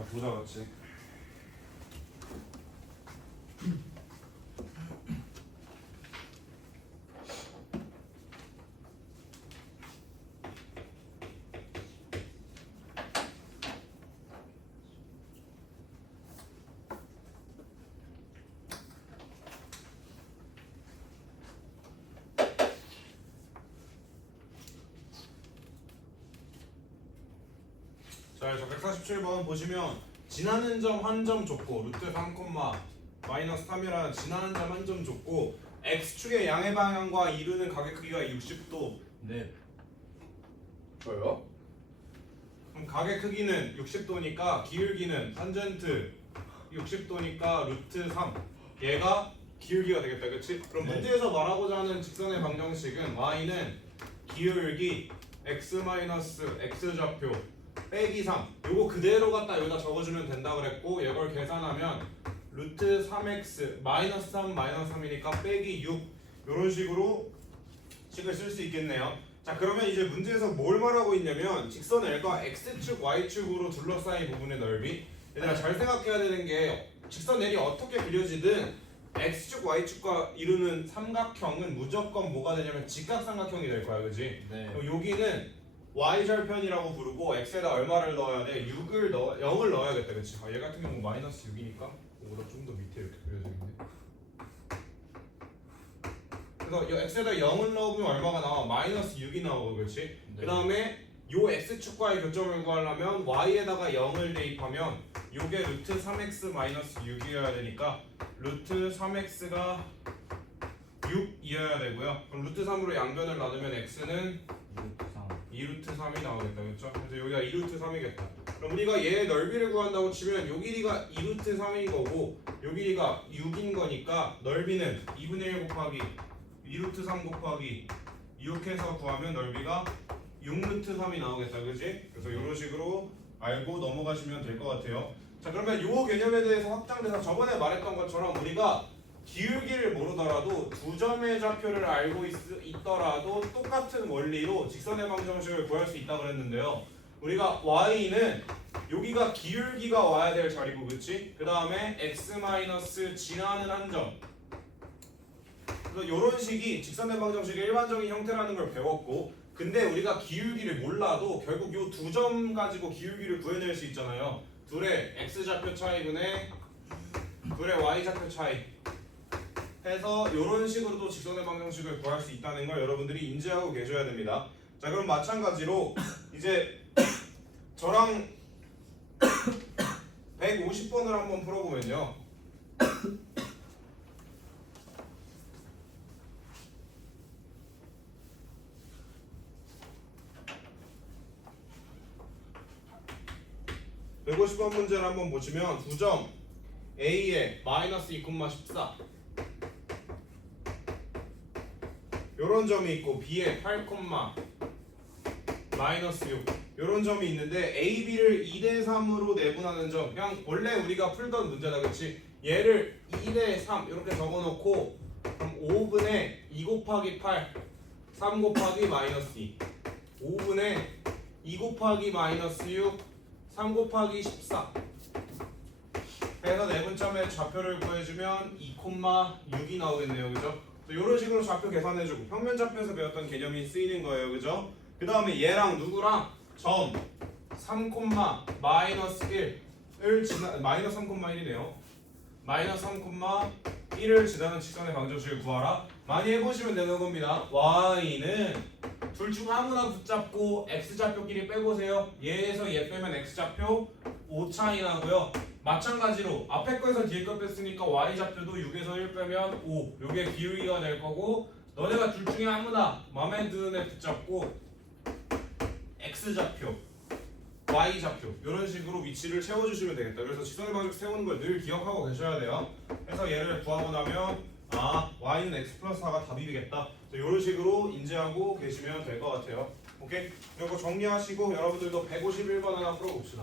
자, 보자 같이. 자, 그래서 147번 보시면 지나는 점 한 점 줬고 루트 3, 마이너스 3이라는 지나는 점 한 점 줬고 x축의 양의 방향과 이루는 가게 크기가 60도. 네. 저요? 그럼 가게 크기는 60도니까 기울기는 탄젠트 60도니까 루트 3. 얘가 기울기가 되겠다, 그렇지? 그럼 네. 문제에서 말하고자 하는 직선의 방정식은 y는 기울기 x 좌표 빼기 3. 요거 그대로 갖다 여기다 적어주면 된다 그랬고 이걸 계산하면 루트 3x 마이너스 3 마이너스 3이니까 빼기 6 이런 식으로 식을 쓸 수 있겠네요. 자, 그러면 이제 문제에서 뭘 말하고 있냐면 직선 L과 x축 y축으로 둘러싸인 부분의 넓이. 얘들아 잘 생각해야 되는 게 직선 L이 어떻게 그려지든 x축 y축과 이루는 삼각형은 무조건 뭐가 되냐면 직각삼각형이 될 거야, 그지? 네. 그럼 여기는 y절편이라고 부르고 x에다 얼마를 넣어야 돼? 0을 넣어야겠다, 그치? 아, 얘 같은 경우 마이너스 6이니까 이거보다 좀 더 밑에 이렇게 그려져 있네. 그래서 이 x에다 0을 넣으면 얼마가 나와? 마이너스 6이 나오고, 그렇지? 네. 그 다음에 요 x축과의 교점을 구하려면 y에다가 0을 대입하면 요게 루트 3x 마이너스 6이어야 되니까 루트 3x가 6이어야 되고요. 그럼 루트 3으로 양변을 나누면 x는 2루트 3이 나오겠다, 그렇죠? 그래서 여기가 2루트 3이겠다. 그럼 우리가 얘의 넓이를 구한다고 치면 요 길이가 2루트 3인 거고 요 길이가 6인 거니까 넓이는 2분의 1 곱하기 2루트 3 곱하기 6해서 구하면 넓이가 6루트 3이 나오겠다, 그지? 그래서 이런 식으로 알고 넘어가시면 될 것 같아요. 자, 그러면 요 개념에 대해서 확장돼서 저번에 말했던 것처럼 우리가 기울기를 모르더라도 두 점의 좌표를 알고 있더라도 똑같은 원리로 직선의 방정식을 구할 수 있다고 그랬는데요. 우리가 y는 여기가 기울기가 와야 될 자리고, 그치? 그 다음에 x 마이너스 지나는 한 점. 그래서 이런 식이 직선의 방정식의 일반적인 형태라는 걸 배웠고, 근데 우리가 기울기를 몰라도 결국 이 두 점 가지고 기울기를 구해낼 수 있잖아요. 둘의 x 좌표 차이분의 둘의 y 좌표 차이 해서 이런 식으로도 직선의 방정식을 구할 수 있다는 걸 여러분들이 인지하고 계셔야 됩니다. 자, 그럼 마찬가지로 이제 저랑 150번을 한번 풀어보면요. (150번) 문제를 한번 보시면 두 점 A에 마이너스 2,14 요런 점이 있고 B에 8, 마이너스 6 요런 점이 있는데 A, B를 2대3으로 내분하는 점, 그냥 원래 우리가 풀던 문제다, 그치? 얘를 2대3 이렇게 적어놓고 그럼 5분의 2 곱하기 8 3 곱하기 마이너스 2 5분의 2 곱하기 마이너스 6 3 곱하기 14 해서 내분점의 좌표를 구해주면 2,6이 나오겠네요, 그죠? 이런 식으로 좌표 계산해주고 평면 좌표에서 배웠던 개념이 쓰이는 거예요, 그죠? 그 다음에 얘랑 누구랑 점 3, 마이너스 1을 지나 마이너스 3,1이네요. 마이너스 3,1을 지나는 직선의 방정식을 구하라. 많이 해보시면 되는 겁니다. y는 둘 중 아무나 붙잡고 x 좌표끼리 빼보세요. 얘에서 얘 빼면 x 좌표 5 차이 나고요. 마찬가지로 앞에 거에서 뒤에 거 뺐으니까 y 좌표도 6에서 1 빼면 5. 요게 기울기가 될 거고, 너네가 둘 중에 아무나 마음에 드는 애 붙잡고 x 좌표, y 좌표 이런 식으로 위치를 채워주시면 되겠다. 그래서 직선의 방정식 세우는 걸 늘 기억하고 계셔야 돼요. 그래서 얘를 구하고 나면 y는 x 플러스 4가 답이겠다. 이런 식으로 인지하고 계시면 될 것 같아요. 오케이? 이거 정리하시고 여러분들도 151번 하나 풀어봅시다.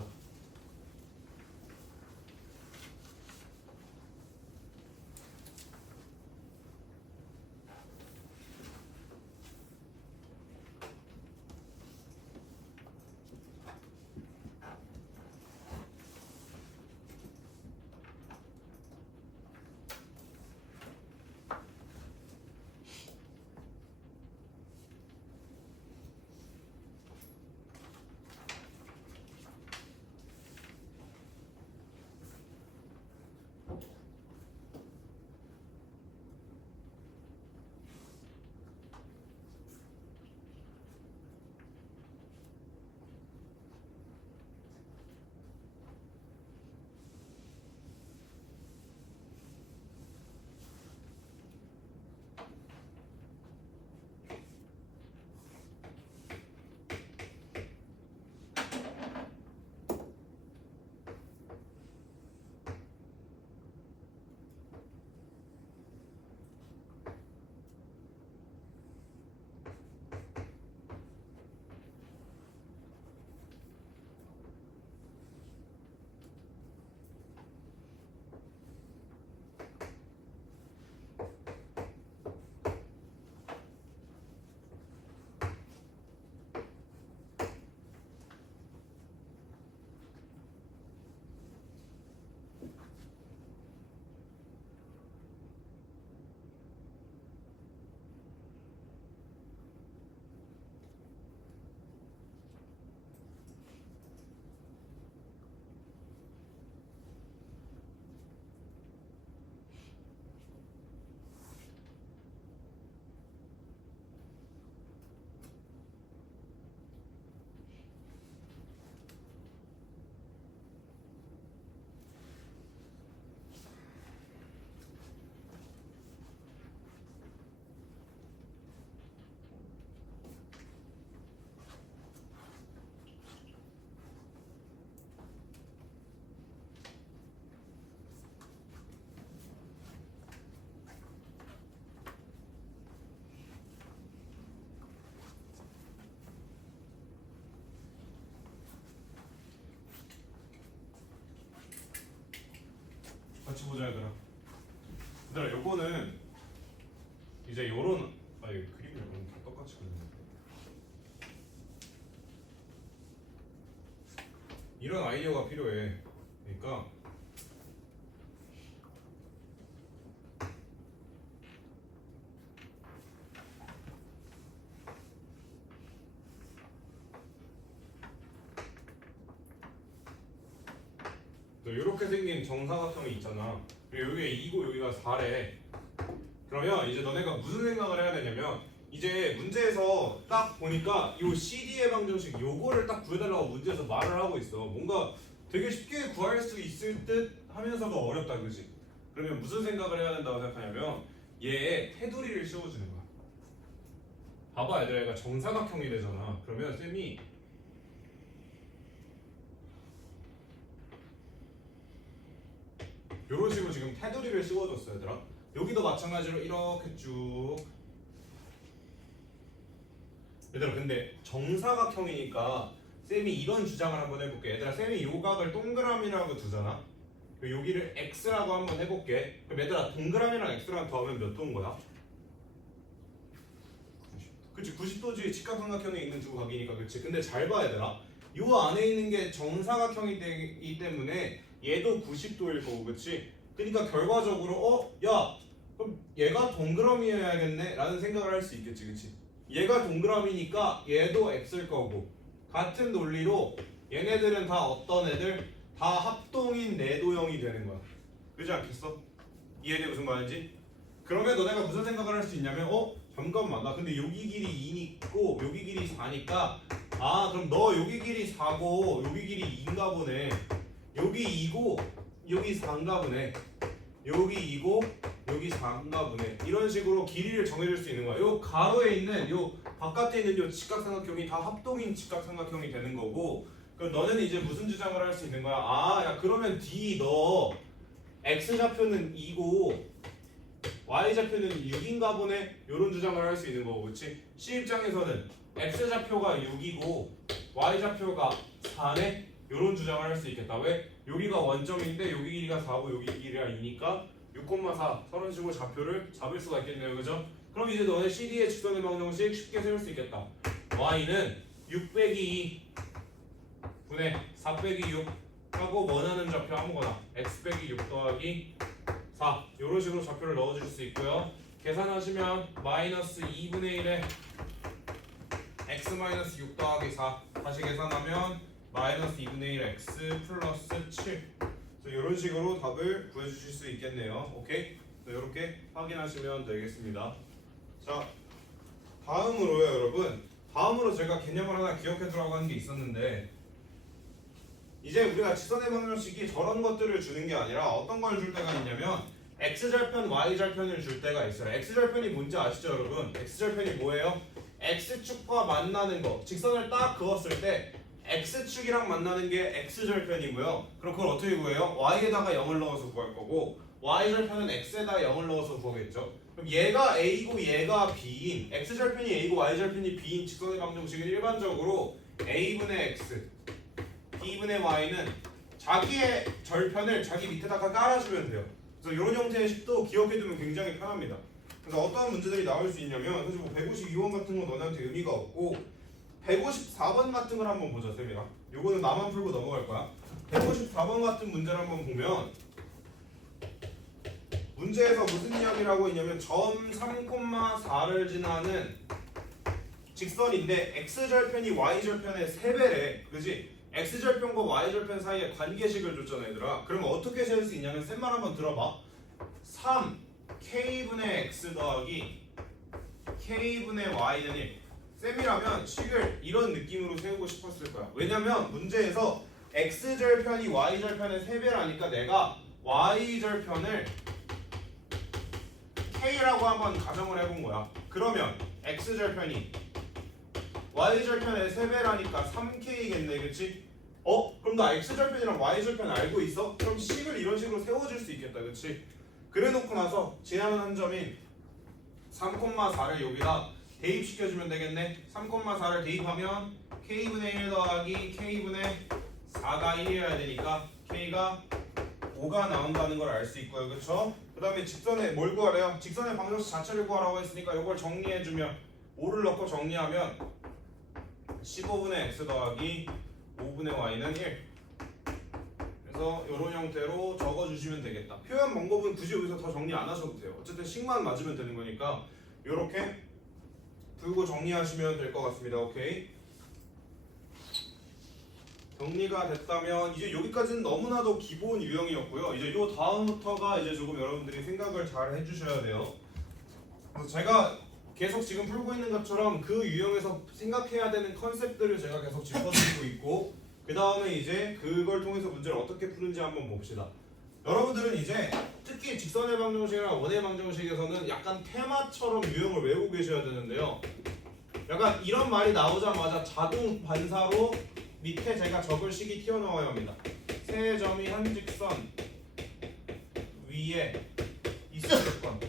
같이 보자 얘들아. 얘들아 요거는 이제 요런 여기 그림을 너무 다 똑같이 그렸는데 이런 아이디어가 필요해. 그러니까 이렇게 생긴 정사각형이 있잖아. 그리고 여기가 2고 여기가 4래. 그러면 이제 너네가 무슨 생각을 해야 되냐면 이제 문제에서 딱 보니까 요 CD의 방정식 요거를 딱 구해달라고 문제에서 말을 하고 있어. 뭔가 되게 쉽게 구할 수 있을 듯 하면서도 어렵다, 그지? 그러면 무슨 생각을 해야 된다고 생각하냐면 얘의 테두리를 씌워주는 거야. 봐봐 얘들아, 얘가 정사각형이 되잖아. 그러면 쌤이 이런 식으로 지금 테두리를 씌워줬어요, 얘들아. 여기도 마찬가지로 이렇게 쭉. 얘들아, 근데 정사각형이니까 쌤이 이런 주장을 한번 해볼게. 얘들아, 쌤이 요 각을 동그라미라고 두잖아. 여기를 x라고 한번 해볼게. 그럼 얘들아, 동그라미랑 x랑 더하면 몇 도인 거야? 90도. 그치, 90도지. 직각삼각형에 있는 두 각이니까. 그치. 근데 잘 봐, 얘들아. 요 안에 있는 게 정사각형이기 때문에 얘도 90도일 거고, 그치? 그러니까 결과적으로 야, 그럼 얘가 동그라미여야겠네? 라는 생각을 할 수 있겠지, 그치? 얘가 동그라미니까 얘도 x일 거고, 같은 논리로 얘네들은 다 어떤 애들? 다 합동인 내도형이 되는 거야. 그렇지 않겠어? 이해돼 무슨 말인지? 그러면 너네가 무슨 생각을 할 수 있냐면 잠깐만, 나 근데 여기 길이 2 있고 여기 길이 4니까 그럼 너 여기 길이 4고 여기 길이 2인가 보네. 여기 2고 여기 4인가 보네. 여기 2고 여기 4인가 보네. 이런 식으로 길이를 정해줄 수 있는 거야. 요 가로에 있는 요 바깥에 있는 요 직각삼각형이 다 합동인 직각삼각형이 되는 거고, 그럼 너는 이제 무슨 주장을 할 수 있는 거야? 야 그러면 D 너 x 좌표는 2고 y 좌표는 6인가 보네. 이런 주장을 할 수 있는 거고, 그렇지? C 입장에서는 x 좌표가 6이고 y 좌표가 4네. 이런 주장을 할 수 있겠다. 왜? 여기가 원점인데 여기 길이가 4고 여기 길이가 2니까 6,4 저런 식으로 좌표를 잡을 수가 있겠네요, 그죠? 그럼 이제 너네 CD의 직선의 방정식 쉽게 세울 수 있겠다. y는 6 빼기 2 분의 4 빼기 6 하고 원하는 좌표 아무거나 x 빼기 6 더하기 4 이런 식으로 좌표를 넣어줄 수 있고요. 계산하시면 마이너스 2분의 1에 x 마이너스 6 더하기 4 다시 계산하면 마이너스 2분의 1 x 플러스 7. 이런 식으로 답을 구해주실 수 있겠네요. 오케이? 이렇게 확인하시면 되겠습니다. 자, 다음으로요, 여러분. 다음으로 제가 개념을 하나 기억해두라고 한 게 있었는데, 이제 우리가 직선의 방정식이 저런 것들을 주는 게 아니라 어떤 걸 줄 때가 있냐면 x절편, y절편을 줄 때가 있어요. x절편이 뭔지 아시죠, 여러분? x절편이 뭐예요? x축과 만나는 거. 직선을 딱 그었을 때 x축이랑 만나는 게 x절편이고요. 그럼 그걸 어떻게 구해요? y에다가 0을 넣어서 구할 거고, y절편은 x에다 0을 넣어서 구하겠죠. 그럼 얘가 a고 얘가 b인, x절편이 a고 y절편이 b인 직선의 방정식은 일반적으로 a분의 x b분의 y는 자기의 절편을 자기 밑에다가 깔아주면 돼요. 그래서 이런 형태의 식도 기억해두면 굉장히 편합니다. 그래서 어떠한 문제들이 나올 수 있냐면, 사실 뭐 152번 같은 건 너네한테 의미가 없고 154번 같은 걸 한번 보자, 쌤이랑. 요거는 나만 풀고 넘어갈 거야. 154번 같은 문제를 한번 보면 문제에서 무슨 이야기를 하고 있냐면 점 3,4를 지나는 직선인데 x절편이 y절편의 3배래. 그지? x절편과 y절편 사이에 관계식을 줬잖아, 얘들아. 그러면 어떻게 세울 수 있냐면 쌤말 한번 들어봐. 3k분의 x 더하기 k분의 y는 1. 쌤이라면 식을 이런 느낌으로 세우고 싶었을 거야. 왜냐면 문제에서 x절편이 y절편의 3배라니까 내가 y절편을 k라고 한번 가정을 해본 거야. 그러면 x절편이 y절편의 3배라니까 3k겠네, 그치? 그럼 나 x절편이랑 y절편 알고 있어? 그럼 식을 이런 식으로 세워줄 수 있겠다, 그치? 그래놓고 나서 지나는 한 점인 3,4를 여기다 대입시켜주면 되겠네. 3,4를 대입하면 k분의 1 더하기 k분의 4가 1이어야 되니까 k가 5가 나온다는 걸 알 수 있고요. 그렇죠? 그 다음에 직선의 뭘 구하래요? 직선의 방정식 자체를 구하라고 했으니까 이걸 정리해주면 5를 넣고 정리하면 15분의 x 더하기 5분의 y는 1. 그래서 이런 형태로 적어주시면 되겠다. 표현 방법은 굳이 여기서 더 정리 안 하셔도 돼요. 어쨌든 식만 맞으면 되는 거니까 이렇게 풀고 정리하시면 될 것 같습니다. 오케이? 정리가 됐다면 이제 여기까지는 너무나도 기본 유형이었고요. 이제 요 다음부터가 이제 조금 여러분들이 생각을 잘 해주셔야 돼요. 그래서 제가 계속 지금 풀고 있는 것처럼 그 유형에서 생각해야 되는 컨셉들을 제가 계속 짚어드리고 있고 그 다음에 이제 그걸 통해서 문제를 어떻게 푸는지 한번 봅시다. 여러분들은 이제 특히 직선의 방정식이나 원의 방정식에서는 약간 테마처럼 유형을 외우고 계셔야 되는데요. 약간 이런 말이 나오자마자 자동 반사로 밑에 제가 적을 식이 튀어나와야 합니다. 세 점이 한 직선 위에 있을 건.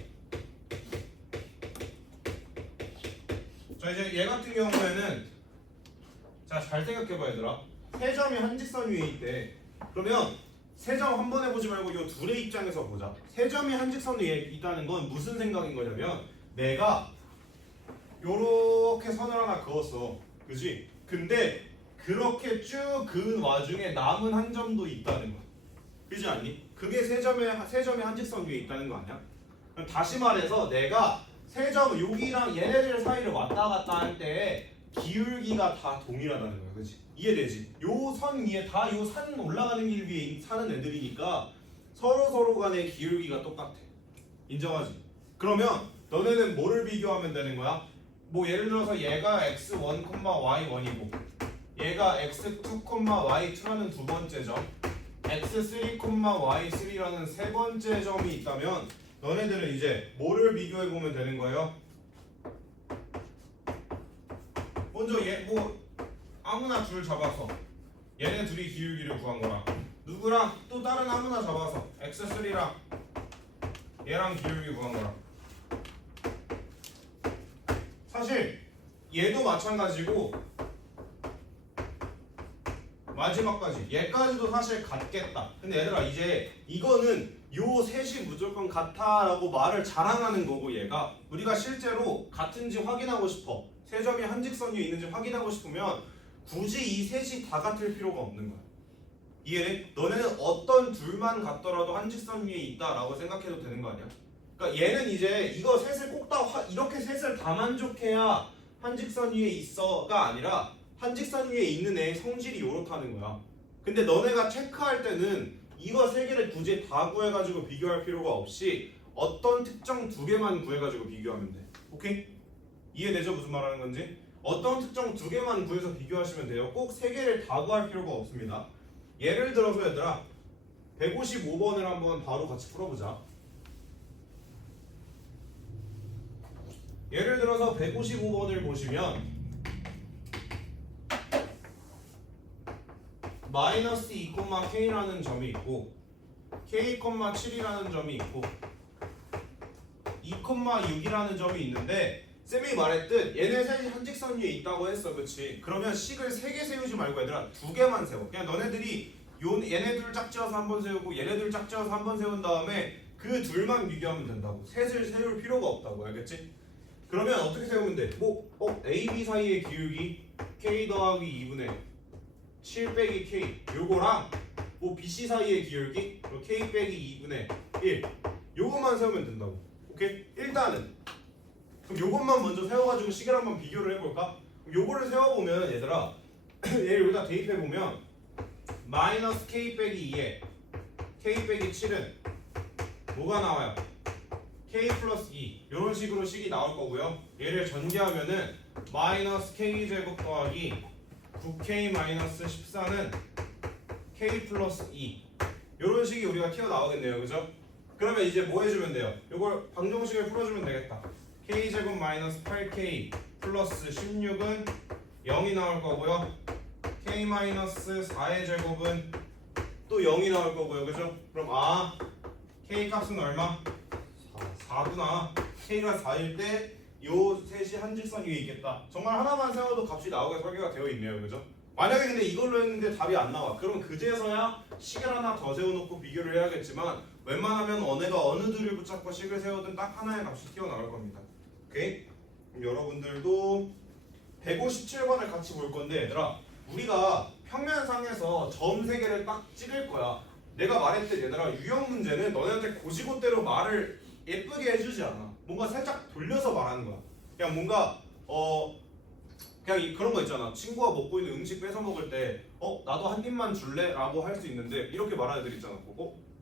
자 이제 얘 같은 경우에는 자 잘 생각해봐 얘들아. 세 점이 한 직선 위에 있대. 그러면 세 점 한 번 해보지 말고 이 둘의 입장에서 보자. 세 점이 한 직선 위에 있다는 건 무슨 생각인 거냐면 내가 요렇게 선을 하나 그었어. 그지? 근데 그렇게 쭉 그은 와중에 남은 한 점도 있다는 거야. 그지 않니? 그게 세 점이 한 직선 위에 있다는 거 아니야? 그럼 다시 말해서 내가 세 점 여기랑 얘네들 사이를 왔다 갔다 할 때 기울기가 다 동일하다는 거야. 그지? 이해되지? 요 선 위에 다 요 산 올라가는 길 위에 사는 애들이니까 서로 간의 기울기가 똑같아. 인정하지? 그러면 너네는 뭐를 비교하면 되는 거야? 뭐 예를 들어서 얘가 x1, y1이고 얘가 x2, y2라는 두 번째 점 x3, y3라는 세 번째 점이 있다면 너네들은 이제 뭐를 비교해 보면 되는 거예요? 먼저 얘 뭐 아무나 둘 잡아서 얘네 둘이 기울기를 구한 거랑 누구랑 또 다른 아무나 잡아서 x3랑 얘랑 기울기 구한 거랑 사실 얘도 마찬가지고 마지막까지 얘까지도 사실 같겠다. 근데 얘들아 이제 이거는 요 셋이 무조건 같아라고 말을 자랑하는 거고 얘가 우리가 실제로 같은지 확인하고 싶어. 세 점이 한 직선 위에 있는지 확인하고 싶으면 굳이 이 셋이 다 같을 필요가 없는 거야. 이해돼? 너네는 어떤 둘만 같더라도 한 직선 위에 있다라고 생각해도 되는 거 아니야? 그러니까 얘는 이제 이거 셋을 꼭 다 이렇게 셋을 다 만족해야 한 직선 위에 있어가 아니라 한 직선 위에 있는 애의 성질이 요렇다는 거야. 근데 너네가 체크할 때는 이거 세 개를 굳이 다 구해가지고 비교할 필요가 없이 어떤 특정 두 개만 구해가지고 비교하면 돼. 오케이? 이해되죠? 무슨 말하는 건지? 어떤 특정 두 개만 구해서 비교하시면 돼요. 꼭 세 개를 다 구할 필요가 없습니다. 예를 들어서 얘들아 155번을 한번 바로 같이 풀어보자. 예를 들어서 155번을 보시면 마이너스 2,k라는 점이 있고 k,7이라는 점이 있고 2,6이라는 점이 있는데 쌤이 말했듯 얘네 셋이 한 직선 위에 있다고 했어. 그치? 그러면 식을 3개 세우지 말고 얘들아 2개만 세워. 그냥 너네들이 얘네들 짝지어서 한 번 세우고 얘네들 짝지어서 한 번 세운 다음에 그 둘만 비교하면 된다고. 셋을 세울 필요가 없다고. 알겠지? 그러면 어떻게 세우면 돼? A, B 사이의 기울기 k 더하기 2분의 7 빼기 k 요거랑 BC 사이의 기울기 k 빼기 2분의 1 요것만 세우면 된다고. 오케이? 일단은 그럼 요것만 먼저 세워가지고 식을 한번 비교를 해볼까? 요거를 세워보면 얘들아 얘를 여기다 대입해보면 마이너스 k 빼기 2에 k 빼기 7은 뭐가 나와요? k 플러스 2 이런 식으로 식이 나올 거고요. 얘를 전개하면은 마이너스 k 제곱 더하기 9k 마이너스 14는 k 플러스 2 이런 식이 우리가 튀어나오겠네요. 그죠? 그러면 이제 뭐 해주면 돼요? 이걸 방정식을 풀어주면 되겠다. k 제곱 마이너스 8k 플러스 16은 0이 나올 거고요. k 마이너스 4의 제곱은 또 0이 나올 거고요. 그죠? 그럼 k 값은 얼마? 4구나. k가 4일 때 요 셋이 한 직선 위에 있겠다. 정말 하나만 세워도 값이 나오게 설계가 되어 있네요. 그죠? 만약에 근데 이걸로 했는데 답이 안 나와. 그럼 그제서야 식을 하나 더 세워놓고 비교를 해야겠지만 웬만하면 언어가 어느 둘을 붙잡고 식을 세우든 딱 하나의 값이 튀어나올 겁니다. 오케이? 그럼 여러분들도 157번을 같이 볼 건데 얘들아 우리가 평면상에서 점 3개를 딱 찍을 거야. 내가 말했듯 얘들아 유형 문제는 너네한테 고지고대로 말을 예쁘게 해주지 않아. 뭔가 살짝 돌려서 말하는 거야. 그냥 뭔가 그냥 그런 거 있잖아. 친구가 먹고 있는 음식 뺏어 먹을 때 나도 한 입만 줄래? 라고 할 수 있는데 이렇게 말하는 애들 있잖아.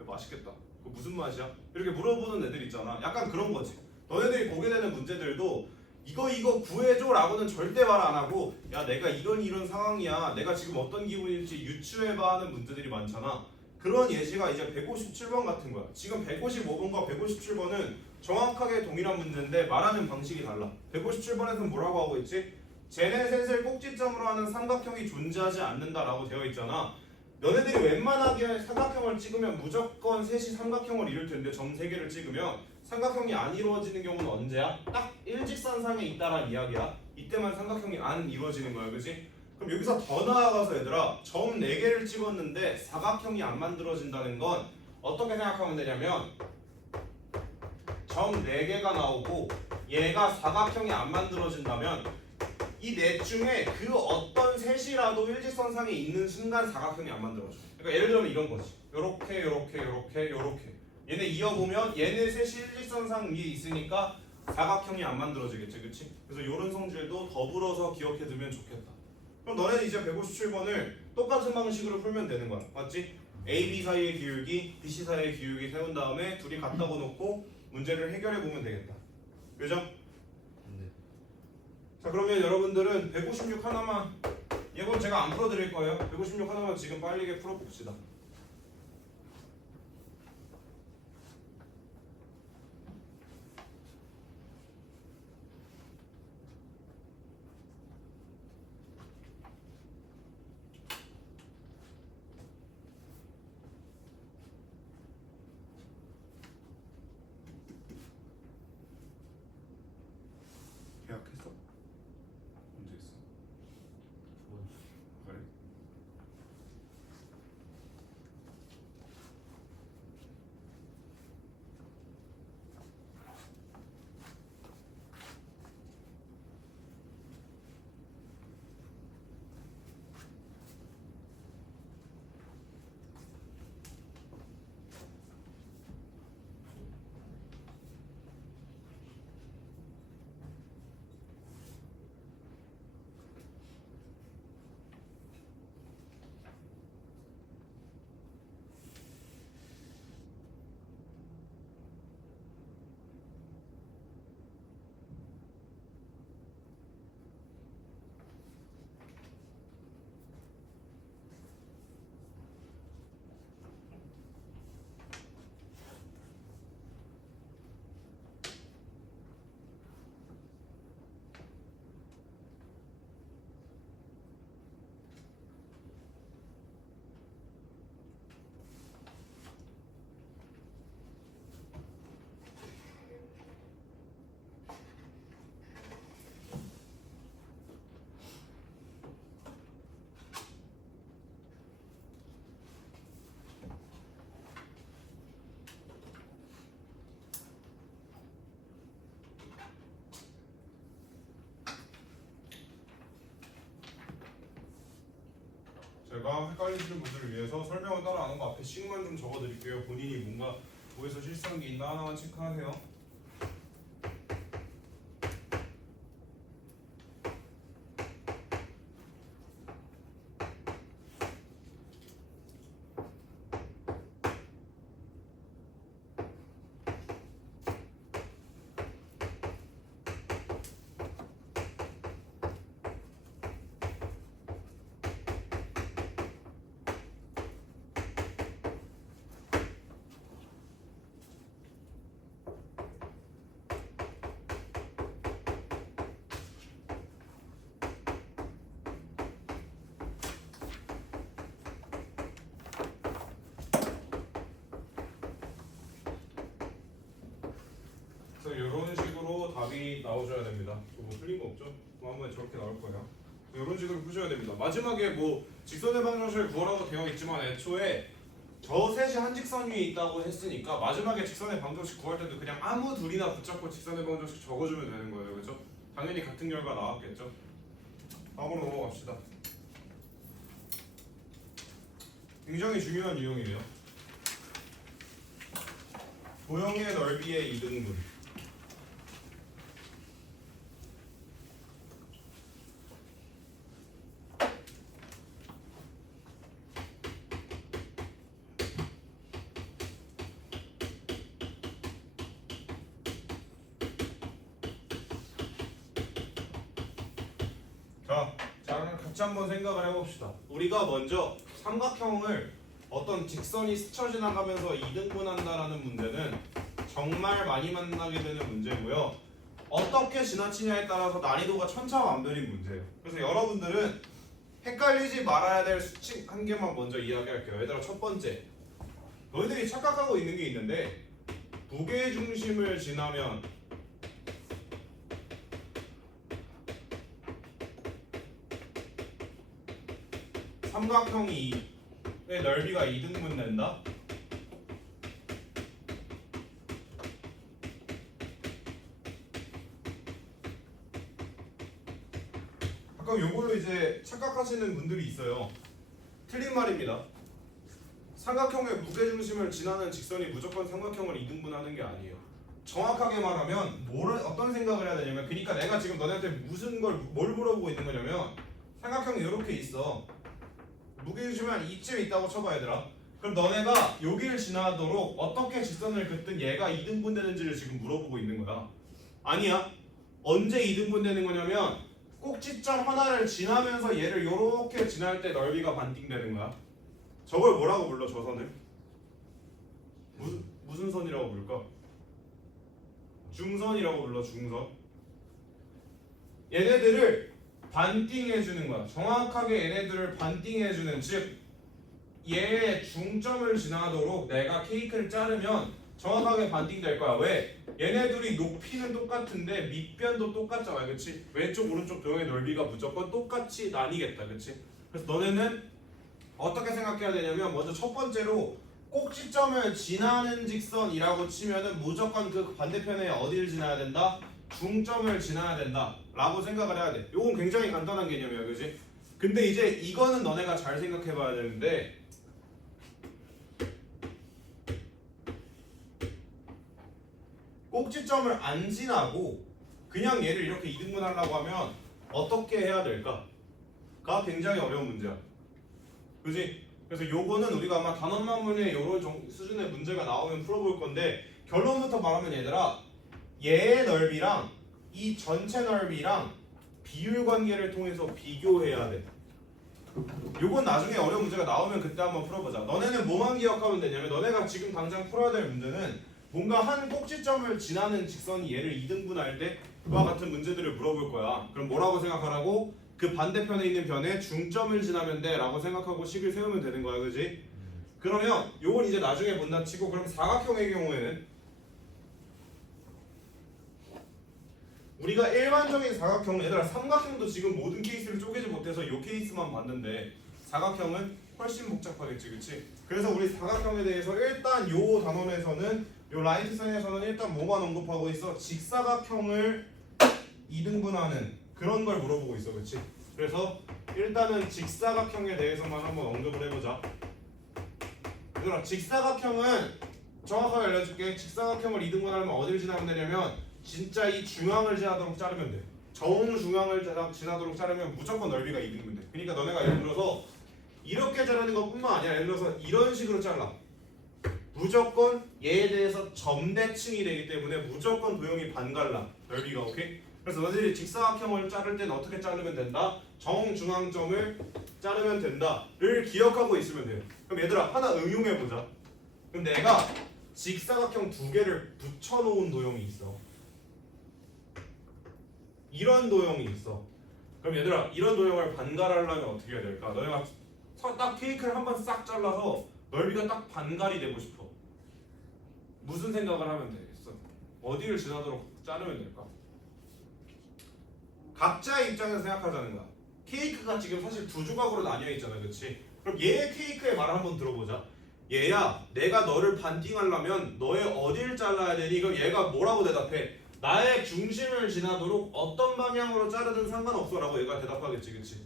맛있겠다. 그거 무슨 맛이야? 이렇게 물어보는 애들 있잖아. 약간 그런 거지. 너네들이 보게 되는 문제들도 이거 구해줘 라고는 절대 말 안 하고 야 내가 이런 상황이야. 내가 지금 어떤 기분일지 유추해봐 하는 문제들이 많잖아. 그런 예시가 이제 157번 같은 거야. 지금 155번과 157번은 정확하게 동일한 문제인데 말하는 방식이 달라. 157번에서는 뭐라고 하고 있지? 쟤네 셋을 꼭지점으로 하는 삼각형이 존재하지 않는다라고 되어 있잖아. 너네들이 웬만하게 삼각형을 찍으면 무조건 셋이 삼각형을 이룰 텐데 점 3개를 찍으면 삼각형이 안 이루어지는 경우는 언제야? 딱 일직선상에 있다란 이야기야. 이때만 삼각형이 안 이루어지는 거야, 그렇지? 그럼 여기서 더 나아가서 얘들아 점 4개를 찍었는데 사각형이 안 만들어진다는 건 어떻게 생각하면 되냐면 점 4개가 나오고 얘가 사각형이 안 만들어진다면 이 넷 중에 그 어떤 셋이라도 일직선상에 있는 순간 사각형이 안 만들어져. 그러니까 예를 들면 이런 거지. 요렇게 얘네 이어보면 얘네 셋이 일직선상 위에 있으니까 사각형이 안 만들어지겠지, 그렇지? 그래서 요런 성질도 더불어서 기억해두면 좋겠다. 그럼 너네는 이제 157번을 똑같은 방식으로 풀면 되는 거야, 맞지? A, B 사이의 기울기, B, C 사이의 기울기 세운 다음에 둘이 같다고 놓고 문제를 해결해 보면 되겠다. 그죠? 네. 자 그러면 여러분들은 156 하나만 이건 제가 안 풀어드릴 거예요. 156 하나만 지금 빨리게 풀어봅시다. 계약했어? 언제 했어? 그래? 제가 헷갈리시는 분들을 위해서 설명을 따라 하는 거 앞에 식만 좀 적어드릴게요. 본인이 뭔가 뭐에서 실수한 게 있나 하나만 체크하세요. 그래서 이런 식으로 답이 나오셔야 됩니다. 뭐 틀린 거 없죠? 뭐 한번 저렇게 나올 거예요. 이런 식으로 푸셔야 됩니다. 마지막에 뭐 직선의 방정식을 구하라고 되어 있지만 애초에 저 셋이 한 직선 위에 있다고 했으니까 마지막에 직선의 방정식 구할 때도 그냥 아무 둘이나 붙잡고 직선의 방정식 적어주면 되는 거예요. 그렇죠? 당연히 같은 결과 나왔겠죠? 다음으로 넘어갑시다. 굉장히 중요한 유형이에요. 도형의 넓이의 이등분. 자, 그럼 같이 한번 생각을 해봅시다. 우리가 먼저 삼각형을 어떤 직선이 스쳐 지나가면서 이등분한다라는 문제는 정말 많이 만나게 되는 문제고요. 어떻게 지나치냐에 따라서 난이도가 천차만별인 문제예요. 그래서 여러분들은 헷갈리지 말아야 될 수칙 한 개만 먼저 이야기할게요. 얘들아, 첫 번째, 너희들이 착각하고 있는 게 있는데 무게 중심을 지나면 삼각형의 넓이가 이등분 된다? 가끔 요걸로 이제 착각하시는 분들이 있어요. 틀린 말입니다. 삼각형의 무게중심을 지나는 직선이 무조건 삼각형을 이등분하는 게 아니에요. 정확하게 말하면 어떤 생각을 해야 되냐면, 그러니까 내가 지금 너네한테 뭘 물어보고 있는 거냐면, 삼각형이 이렇게 있어. 무게중심이 한 이쯤 있다고 쳐봐 얘들아. 그럼 너네가 여기를 지나도록 어떻게 직선을 긋든 얘가 이등분 되는지를 지금 물어보고 있는 거야. 아니야. 언제 이등분 되는 거냐면 꼭지점 하나를 지나면서 얘를 요렇게 지날 때 넓이가 반띵 되는 거야. 저걸 뭐라고 불러? 저 선을? 무슨 선이라고 부를까? 중선이라고 불러. 중선. 얘네들을 반띵해 주는 거야. 정확하게 얘네들을 반띵해 주는, 즉 얘의 중점을 지나도록 내가 케이크를 자르면 정확하게 반띵될 거야. 왜? 얘네들이 높이는 똑같은데 밑변도 똑같잖아. 그치? 왼쪽 오른쪽 도형의 넓이가 무조건 똑같이 나뉘겠다. 그치? 그래서 너네는 어떻게 생각해야 되냐면, 먼저 첫 번째로 꼭지점을 지나는 직선이라고 치면은 무조건 그 반대편에 어디를 지나야 된다? 중점을 지나야 된다 라고 생각을 해야 돼. 요건 굉장히 간단한 개념이야. 그치? 근데 이제 이거는 너네가 잘 생각해 봐야 되는데, 꼭지점을 안 지나고 그냥 얘를 이렇게 이등분 하려고 하면 어떻게 해야 될까? 가 굉장히 어려운 문제야. 그지? 그래서 요거는 우리가 아마 단원만문에 요런 수준의 문제가 나오면 풀어볼 건데, 결론부터 말하면 얘들아, 얘의 넓이랑 이 전체 넓이랑 비율 관계를 통해서 비교해야 돼. 요건 나중에 어려운 문제가 나오면 그때 한번 풀어보자. 너네는 뭐만 기억하면 되냐면, 너네가 지금 당장 풀어야 될 문제는 뭔가 한 꼭지점을 지나는 직선이 얘를 이등분할 때 그와 같은 문제들을 물어볼 거야. 그럼 뭐라고 생각하라고? 그 반대편에 있는 변에 중점을 지나면 돼 라고 생각하고 식을 세우면 되는 거야. 그지? 그러면 요건 이제 나중에 본다 치고, 그럼 사각형의 경우에는 우리가 일반적인 사각형, 얘들아 삼각형도 지금 모든 케이스를 쪼개지 못해서 요 케이스만 봤는데 사각형은 훨씬 복잡하겠지. 그치? 그래서 우리 사각형에 대해서 일단 요 단원에서는, 요 라이트선에서는 일단 뭐만 언급하고 있어? 직사각형을 이등분하는 그런 걸 물어보고 있어. 그치? 그래서 일단은 직사각형에 대해서만 한번 언급을 해보자. 얘들아, 직사각형은 정확하게 알려줄게. 직사각형을 이등분하려면 어디를 지나면 되냐면 진짜 이 중앙을 지나도록 자르면 돼. 정중앙을 지나도록 자르면 무조건 넓이가 이등분 돼. 그러니까 너네가 예를 들어서 이렇게 자르는 것뿐만 아니라, 예를 들어서 이런 식으로 잘라. 무조건 얘에 대해서 점대칭이 되기 때문에 무조건 도형이 반갈라. 넓이가. 오케이? 그래서 너희들이 직사각형을 자를 때는 어떻게 자르면 된다? 정중앙점을 자르면 된다를 기억하고 있으면 돼요. 그럼 얘들아, 하나 응용해보자. 그럼 내가 직사각형 두 개를 붙여놓은 도형이 있어. 이런 도형이 있어. 그럼 얘들아, 이런 도형을 반갈하려면 어떻게 해야 될까? 너네가 딱 케이크를 한번 싹 잘라서 넓이가 딱 반갈이 되고 싶어. 무슨 생각을 하면 되겠어? 어디를 지나도록 자르면 될까? 각자의 입장에서 생각하자는 거야. 케이크가 지금 사실 두 조각으로 나뉘어 있잖아, 그렇지? 그럼 얘의 케이크의 말을 한번 들어보자. 얘야, 내가 너를 반띵하려면 너의 어딜 잘라야 되니? 그럼 얘가 뭐라고 대답해? 나의 중심을 지나도록 어떤 방향으로 자르든 상관없어라고 얘가 대답하겠지, 그렇지?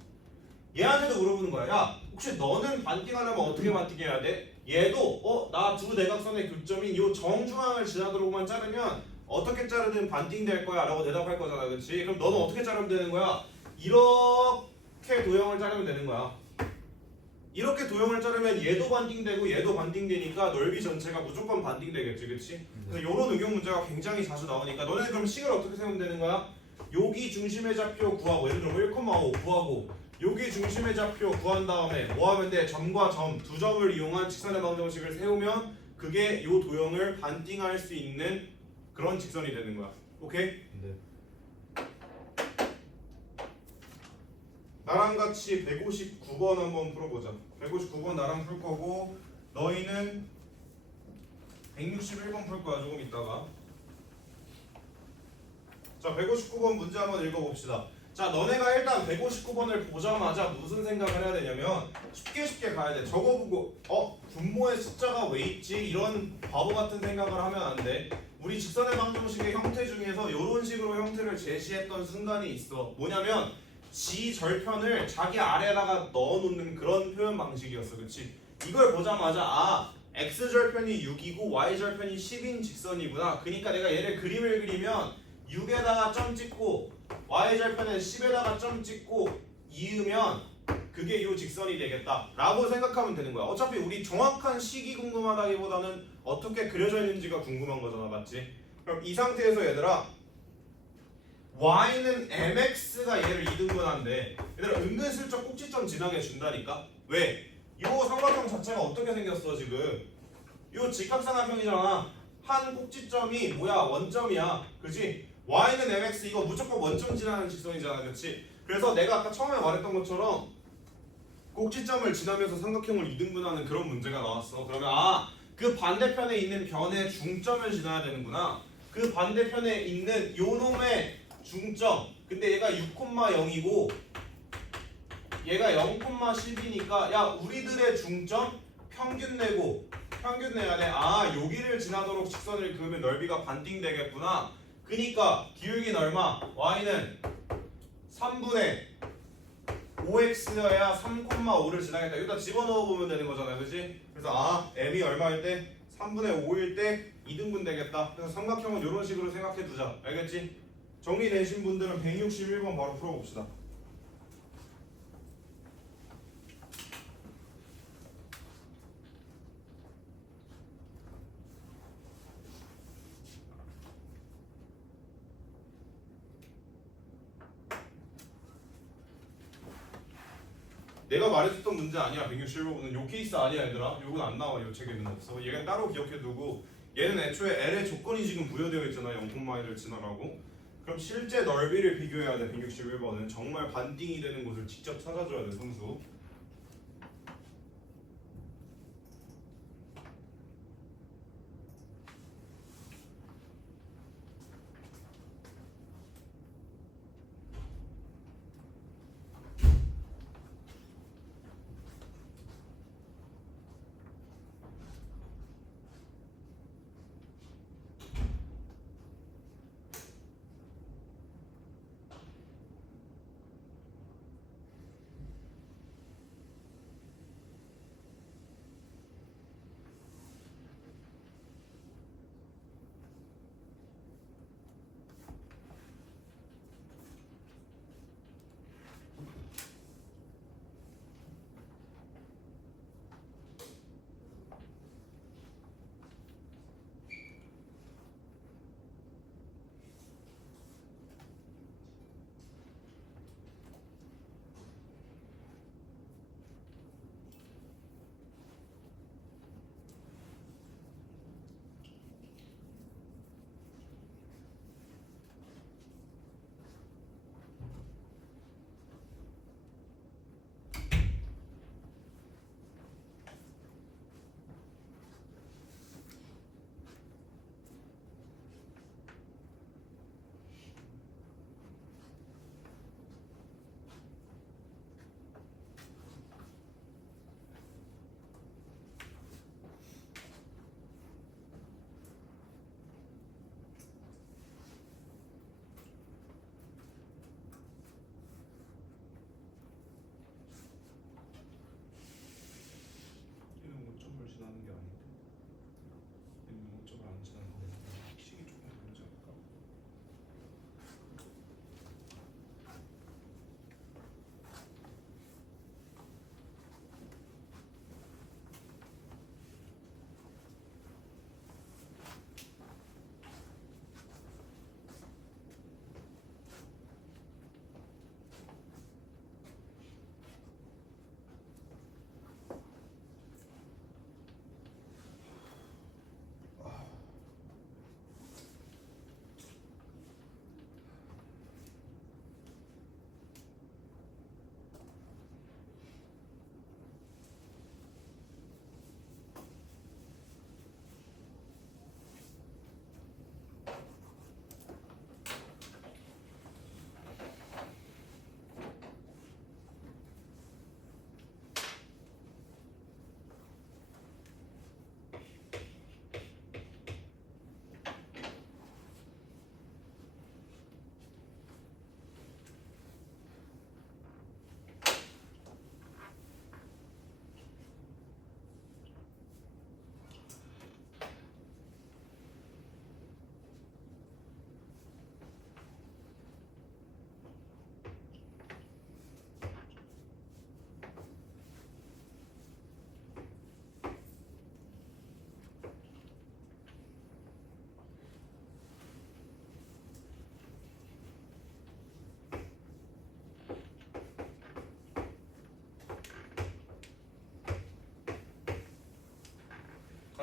얘한테도 물어보는 거야. 야, 혹시 너는 반띵하려면 어떻게 반띵해야 돼? 얘도 나 두 대각선의 교점인 요 정중앙을 지나도록만 자르면 어떻게 자르든 반띵될 거야 라고 대답할 거잖아, 그렇지? 그럼 너는 어떻게 자르면 되는 거야? 이렇게 도형을 자르면 되는 거야. 이렇게 도형을 자르면 얘도 반띵되고 얘도 반띵되니까 넓이 전체가 무조건 반띵되겠지, 그렇지? 그래서 이런 응용 문제가 굉장히 자주 나오니까 너네 그럼 식을 어떻게 세우면 되는 거야? 여기 중심의 좌표 구하고, 예를 들어 1,5 구하고, 여기 중심의 좌표 구한 다음에 뭐 하면 돼? 점과 점 두 점을 이용한 직선의 방정식을 세우면 그게 이 도형을 반띵할 수 있는 그런 직선이 되는 거야. 오케이? 네. 나랑 같이 159번 한번 풀어보자. 159번 나랑 풀 거고 너희는 161번 풀 거야, 조금 있다가. 자, 159번 문제 한번 읽어봅시다. 자, 너네가 일단 159번을 보자마자 무슨 생각을 해야 되냐면 쉽게 가야 돼. 저거 보고 분모의 숫자가 왜 있지? 이런 바보 같은 생각을 하면 안 돼. 우리 직선의 방정식의 형태 중에서 이런 식으로 형태를 제시했던 순간이 있어. 뭐냐면 지절편을 자기 아래에다가 넣어놓는 그런 표현 방식이었어, 그렇지? 이걸 보자마자 x절편이 6이고 y절편이 10인 직선이구나. 그러니까 내가 얘를 그림을 그리면 6에다가 점 찍고 y절편에 10에다가 점 찍고 이으면 그게 요 직선이 되겠다 라고 생각하면 되는 거야. 어차피 우리 정확한 식이 궁금하다기보다는 어떻게 그려져 있는지가 궁금한 거잖아, 맞지? 그럼 이 상태에서 얘들아 y는 mx가 얘를 2등분한데 얘들아 은근슬쩍 꼭지점 지나게 준다니까? 왜? 요 삼각형 자체가 어떻게 생겼어 지금? 요 직각삼각형이잖아. 한 꼭지점이 뭐야? 원점이야, 그지? y는 mx 이거 무조건 원점 지나는 직선이잖아, 그렇지? 그래서 내가 아까 처음에 말했던 것처럼 꼭지점을 지나면서 삼각형을 2등분하는 그런 문제가 나왔어. 그러면 그 반대편에 있는 변의 중점을 지나야 되는구나. 그 반대편에 있는 요 놈의 중점. 근데 얘가 6,0이고 얘가 0,10이니까 야 우리들의 중점 평균 내고 평균 내야 돼. 여기를 지나도록 직선을 그으면 넓이가 반띵되겠구나. 그니까 기울기는 얼마? y는 3분의 5x여야 3,5를 지나겠다. 여기다 집어넣어 보면 되는 거잖아요, 그지? 그래서 m이 얼마일 때? 3분의 5일 때 2등분 되겠다. 그래서 삼각형은 이런 식으로 생각해 두자. 알겠지? 정리되신 분들은 161번 바로 풀어봅시다. 내가 말해줬던 문제 아니야. 161번은 요 케이스 아니야, 얘들아. 요건 안 나와. 요 책에는 없어. 얘는 따로 기억해두고 얘는 애초에 L의 조건이 지금 부여되어 있잖아. 0,1을 지나라고. 그럼 실제 넓이를 비교해야 돼. 161번은 정말 반띵이 되는 곳을 직접 찾아줘야 돼, 선수.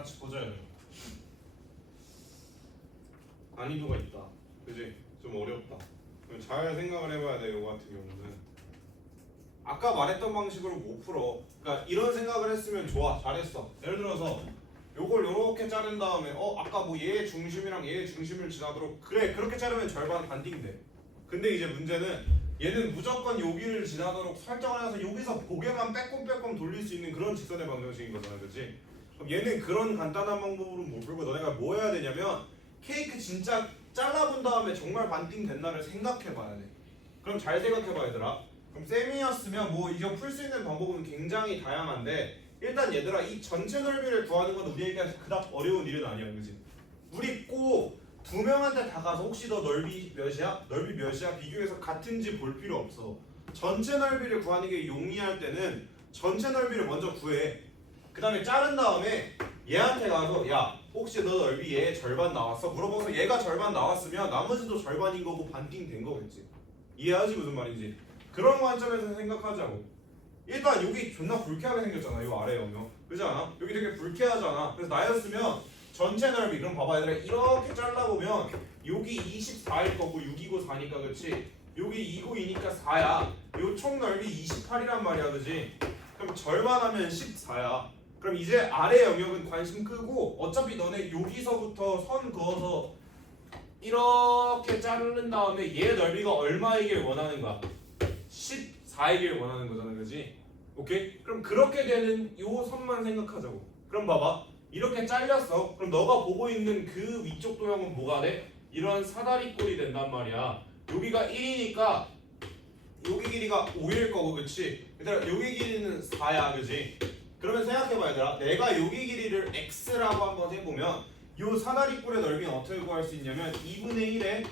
같이 보자. 난이도가 있다. 그지? 좀 어렵다. 잘 생각을 해봐야 돼. 이거 같은 경우는 아까 말했던 방식으로 못 풀어. 그러니까 이런 생각을 했으면 좋아. 잘했어. 예를 들어서 요걸 요렇게 자른 다음에 아까 뭐 얘의 중심이랑 얘의 중심을 지나도록 그래 그렇게 자르면 절반 반띵돼. 근데 이제 문제는 얘는 무조건 여기를 지나도록 설정을 해서 여기서 고개만 빼꼼빼꼼 돌릴 수 있는 그런 직선의 방정식인 거잖아, 그렇지? 그럼 얘는 그런 간단한 방법으로 못 풀고 너네가 뭐 해야 되냐면 케이크 진짜 잘라본 다음에 정말 반띵 된다를 생각해봐야 돼. 그럼 잘 생각해봐 얘들아. 그럼 셈이었으면 뭐 이거 풀 수 있는 방법은 굉장히 다양한데 일단 얘들아 이 전체 넓이를 구하는 건 우리에게 그닥 어려운 일은 아니야, 그지? 우리 꼭 두 명한테 다 가서 혹시 너 넓이 몇이야? 넓이 몇이야? 비교해서 같은지 볼 필요 없어. 전체 넓이를 구하는 게 용이할 때는 전체 넓이를 먼저 구해. 그 다음에 자른 다음에 얘한테 가서 야 혹시 너 넓이 얘 절반 나왔어? 물어봐서 얘가 절반 나왔으면 나머지도 절반인 거고 반띵 된 거겠지. 이해하지 무슨 말인지? 그런 관점에서 생각하자고. 일단 여기 존나 불쾌하게 생겼잖아. 이 아래 영역 그렇지 않아? 여기 되게 불쾌하잖아. 그래서 나였으면 전체 넓이 그럼 봐봐 얘들아 이렇게 잘라보면 여기 24일 거고 6이고 4니까 그렇지? 여기 2고 2니까 4야. 요 총 넓이 28이란 말이야, 그지? 그럼 절반하면 14야. 그럼 이제 아래 영역은 관심 끄고 어차피 너네 여기서부터 선 그어서 이렇게 자른 다음에 얘 넓이가 얼마이길 원하는 거야? 14이길 원하는 거잖아, 그지? 오케이? 그럼 그렇게 되는 요 선만 생각하자고. 그럼 봐봐. 이렇게 잘렸어. 그럼 너가 보고 있는 그 위쪽 도형은 뭐가 돼? 이런 사다리꼴이 된단 말이야. 여기가 1이니까 여기 길이가 5일 거고, 그치? 얘들아 여기 길이는 4야, 그지? 그러면 생각해봐 얘들아. 내가 여기 길이를 x라고 한번 해보면 요 사다리꼴의 넓이는 어떻게 구할 수 있냐면 2분의 1에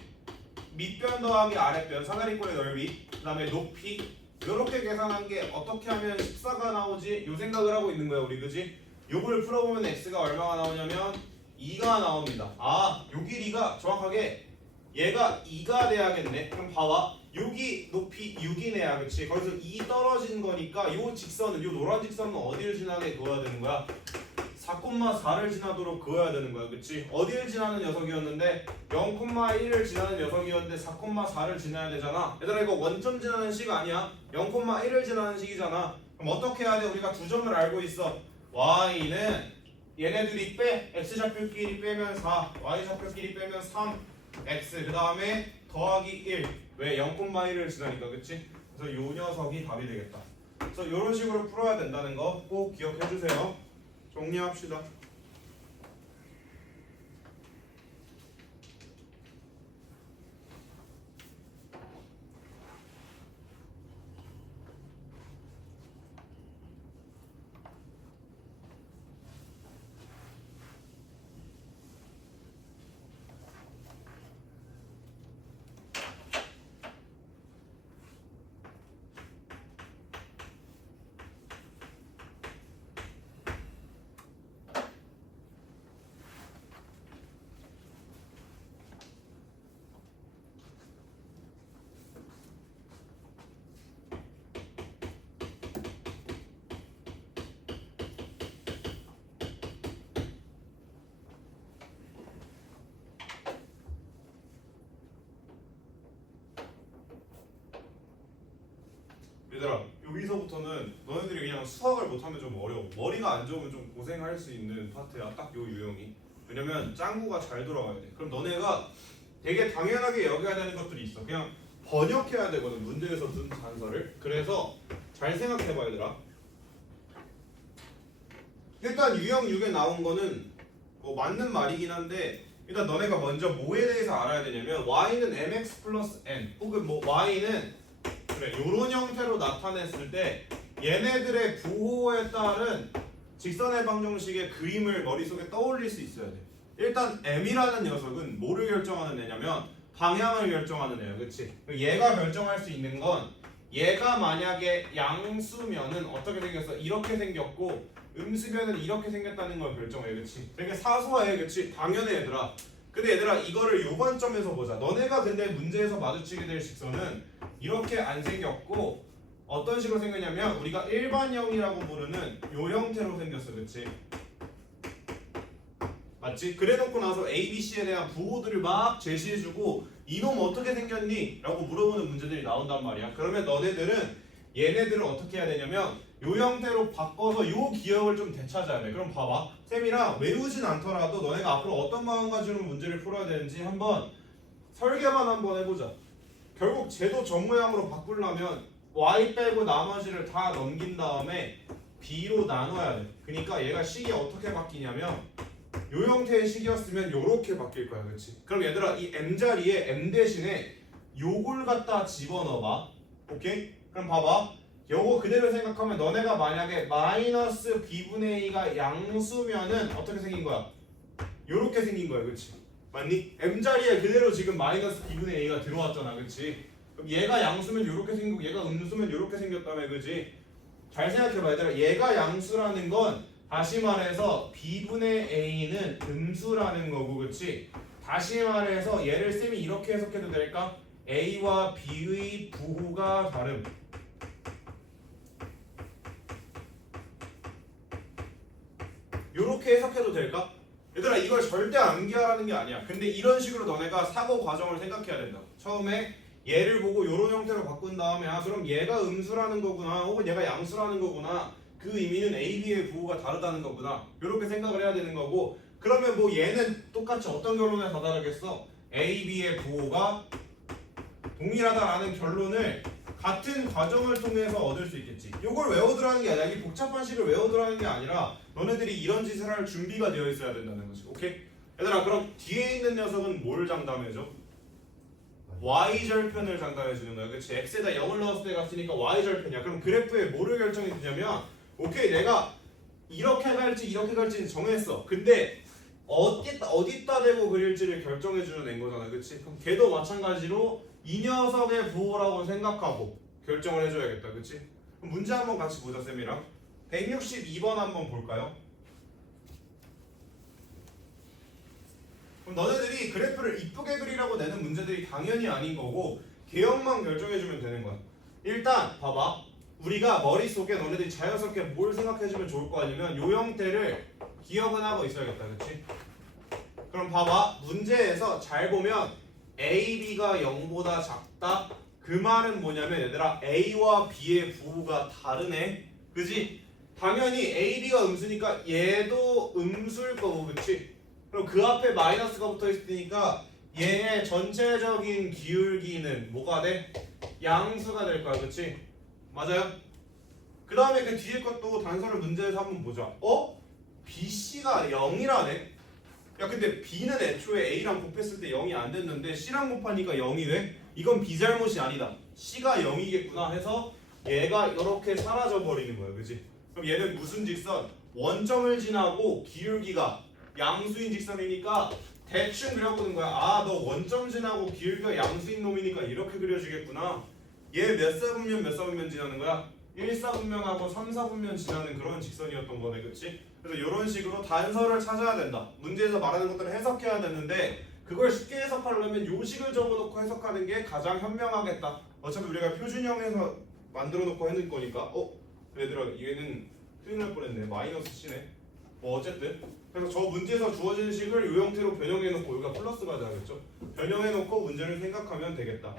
밑변 더하기 아랫변 사다리꼴의 넓이 그 다음에 높이 이렇게 계산한 게 어떻게 하면 14가 나오지? 요 생각을 하고 있는 거야 우리, 그지? 요걸 풀어보면 x가 얼마가 나오냐면 2가 나옵니다. 요 길이가 정확하게 얘가 2가 돼야겠네. 그럼 봐봐. 여기 높이 6이네야, 그치? 거기서 2 떨어진 거니까 요 직선은 요 노란 직선은 어디를 지나게 그어야 되는 거야? 4,4를 지나도록 그어야 되는 거야, 그치? 어디를 지나는 녀석이었는데 0,1을 지나는 녀석이었는데 4,4를 지나야 되잖아. 얘들아 이거 원점 지나는 식 아니야? 0,1을 지나는 식이잖아. 그럼 어떻게 해야 돼? 우리가 두 점을 알고 있어. y는 얘네들이 빼 x좌표끼리 빼면 4, y좌표끼리 빼면 3, x 그 다음에 더하기 1. 왜? 0,1을 지나니까, 그치? 그래서 요 녀석이 답이 되겠다. 그래서 이런 식으로 풀어야 된다는 거 꼭 기억해 주세요. 정리합시다. 얘들아 여기서부터는 너네들이 그냥 수학을 못하면 좀 어려워. 머리가 안 좋으면 좀 고생할 수 있는 파트야. 딱 요 유형이. 왜냐면 짱구가 잘 돌아가야 돼. 그럼 너네가 되게 당연하게 여겨야 되는 것들이 있어. 그냥 번역해야 되거든, 문제에서 든 단서를. 그래서 잘 생각해봐 얘들아. 일단 유형 6에 나온 거는 뭐 맞는 말이긴 한데 일단 너네가 먼저 뭐에 대해서 알아야 되냐면 y는 mx 플러스 n 혹은 뭐 y는 그래 요런 형태로 나타냈을 때 얘네들의 부호에 따른 직선의 방정식의 그림을 머릿속에 떠올릴 수 있어야 돼. 일단 m이라는 녀석은 뭐를 결정하는 애냐면 방향을 결정하는 애야, 그치? 얘가 결정할 수 있는 건 얘가 만약에 양수면은 어떻게 생겼어? 이렇게 생겼고 음수면은 이렇게 생겼다는 걸 결정해, 그치? 되게 사소해, 그치? 당연해 얘들아. 근데 얘들아 이거를 요 관점에서 보자. 너네가 근데 문제에서 마주치게 될 직선은 이렇게 안 생겼고 어떤 식으로 생겼냐면 우리가 일반형이라고 부르는 요 형태로 생겼어, 그치? 맞지? 그래놓고 나서 A, B, C에 대한 부호들을 막 제시해주고 이놈 어떻게 생겼니? 라고 물어보는 문제들이 나온단 말이야. 그러면 너네들은 얘네들을 어떻게 해야 되냐면 요 형태로 바꿔서 요 기억을 좀 되찾아야 돼. 그럼 봐봐. 쌤이랑 외우진 않더라도 너네가 앞으로 어떤 마음가짐으로 문제를 풀어야 되는지 한번 설계만 한번 해보자. 결국 쟤도 점 모양으로 바꾸려면 y 빼고 나머지를 다 넘긴 다음에 b로 나눠야 돼. 그러니까 얘가 식이 어떻게 바뀌냐면 요 형태의 식이었으면 요렇게 바뀔 거야. 그렇지? 그럼 얘들아 이 m 자리에 m 대신에 요걸 갖다 집어넣어봐. 오케이? 그럼 봐봐. 요거 그대로 생각하면 너네가 만약에 마이너스 b분의 a가 양수면은 어떻게 생긴 거야? 요렇게 생긴 거야. 그렇지? 맞니? m 자리에 그대로 지금 마이너스 b분의 a가 들어왔잖아. 그렇지? 그럼 얘가 양수면 요렇게 생기고 얘가 음수면 요렇게 생겼다며. 그렇지? 잘 생각해봐 얘들아. 얘가 양수라는 건 다시 말해서 b분의 a는 음수라는 거고. 그렇지? 다시 말해서 얘를 쌤이 이렇게 해석해도 될까? a와 b의 부호가 다름. 요렇게 해석해도 될까? 얘들아 이걸 절대 암기하라는 게 아니야. 근데 이런 식으로 너네가 사고 과정을 생각해야 된다. 처음에 얘를 보고 요런 형태로 바꾼 다음에 아 그럼 얘가 음수라는 거구나 혹은 얘가 양수라는 거구나 그 의미는 A, B의 부호가 다르다는 거구나 요렇게 생각을 해야 되는 거고 그러면 뭐 얘는 똑같이 어떤 결론에 다다르겠어? A, B의 부호가 동일하다라는 결론을 같은 과정을 통해서 얻을 수 있겠지. 요걸 외워두라는 게 아니라 이 복잡한 식을 외워두라는 게 아니라 너네들이 이런 짓을 할 준비가 되어 있어야 된다는 거지. 오케이? 얘들아 그럼 뒤에 있는 녀석은 뭘 장담해줘? y절편을 장담해주는 거야. 그치? x에다 0을 넣었을 때 갔으니까 y절편이야. 그럼 그래프에 뭐를 결정해 주냐면 오케이 내가 이렇게 갈지 이렇게 갈지는 정했어. 근데 어디다 대고 그릴지를 결정해주는 앤 거잖아. 그치? 그럼 걔도 마찬가지로 이 녀석의 부호라고 생각하고 결정을 해줘야겠다. 그치? 그럼 문제 한번 같이 보자 쌤이랑. 162번 한번 볼까요? 그럼 너네들이 그래프를 이쁘게 그리라고 내는 문제들이 당연히 아닌 거고 개형만 결정해주면 되는 거야. 일단 봐봐. 우리가 머릿속에 너네들이 자연스럽게 뭘 생각해주면 좋을 거 아니면 요 형태를 기억은 하고 있어야겠다. 그치? 그럼 봐봐. 문제에서 잘 보면 A, B가 0보다 작다? 그 말은 뭐냐면 얘들아 A와 B의 부호가 다르네? 그지? 당연히 A, B가 음수니까 얘도 음수일 거고 그치? 그럼 그 앞에 마이너스가 붙어 있으니까 얘의 전체적인 기울기는 뭐가 돼? 양수가 될 거야. 그치? 맞아요? 그 다음에 그 뒤에 것도 단서를 문제에서 한번 보자. 어? BC가 0이라네? 야 근데 B는 애초에 A랑 곱했을 때 0이 안 됐는데 C랑 곱하니까 0이 돼? 이건 B 잘못이 아니다. C가 0이겠구나 해서 얘가 이렇게 사라져 버리는 거야. 그치? 그럼 얘는 무슨 직선? 원점을 지나고 기울기가 양수인 직선이니까 대충 그려보는 거야. 아 너 원점 지나고 기울기가 양수인 놈이니까 이렇게 그려주겠구나. 얘 몇 사분면 몇 사분면 지나는 거야? 1사분면하고 3사분면 지나는 그런 직선이었던 거네. 그치? 그래서 이런 식으로 단서를 찾아야 된다. 문제에서 말하는 것들을 해석해야 되는데 그걸 쉽게 해석하려면 요식을 적어놓고 해석하는 게 가장 현명하겠다. 어차피 우리가 표준형에서 만들어놓고 해놓을 거니까 얘들아 얘는 큰일 날 뻔했네. 마이너스 C네. 뭐 어쨌든 그래서 저 문제에서 주어진 식을 요 형태로 변형해놓고 여기가 플러스가 돼야겠죠. 변형해놓고 문제를 생각하면 되겠다.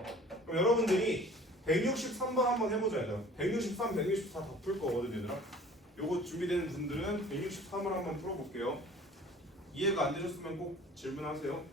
그럼 여러분들이 163번 한번 해보자 얘들아. 163, 164 다 풀 거거든 얘들아. 요거 준비되는 분들은 163을 한번 풀어볼게요. 이해가 안 되셨으면 꼭 질문하세요.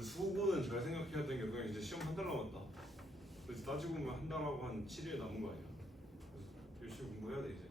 수고는 잘 생각해야 되는 게 그냥 이제 시험 한 달 남았다. 그래서 따지고 보면 한 달하고 한 7일 남은 거 아니야. 그래서 열심히 공부해야 돼 이제.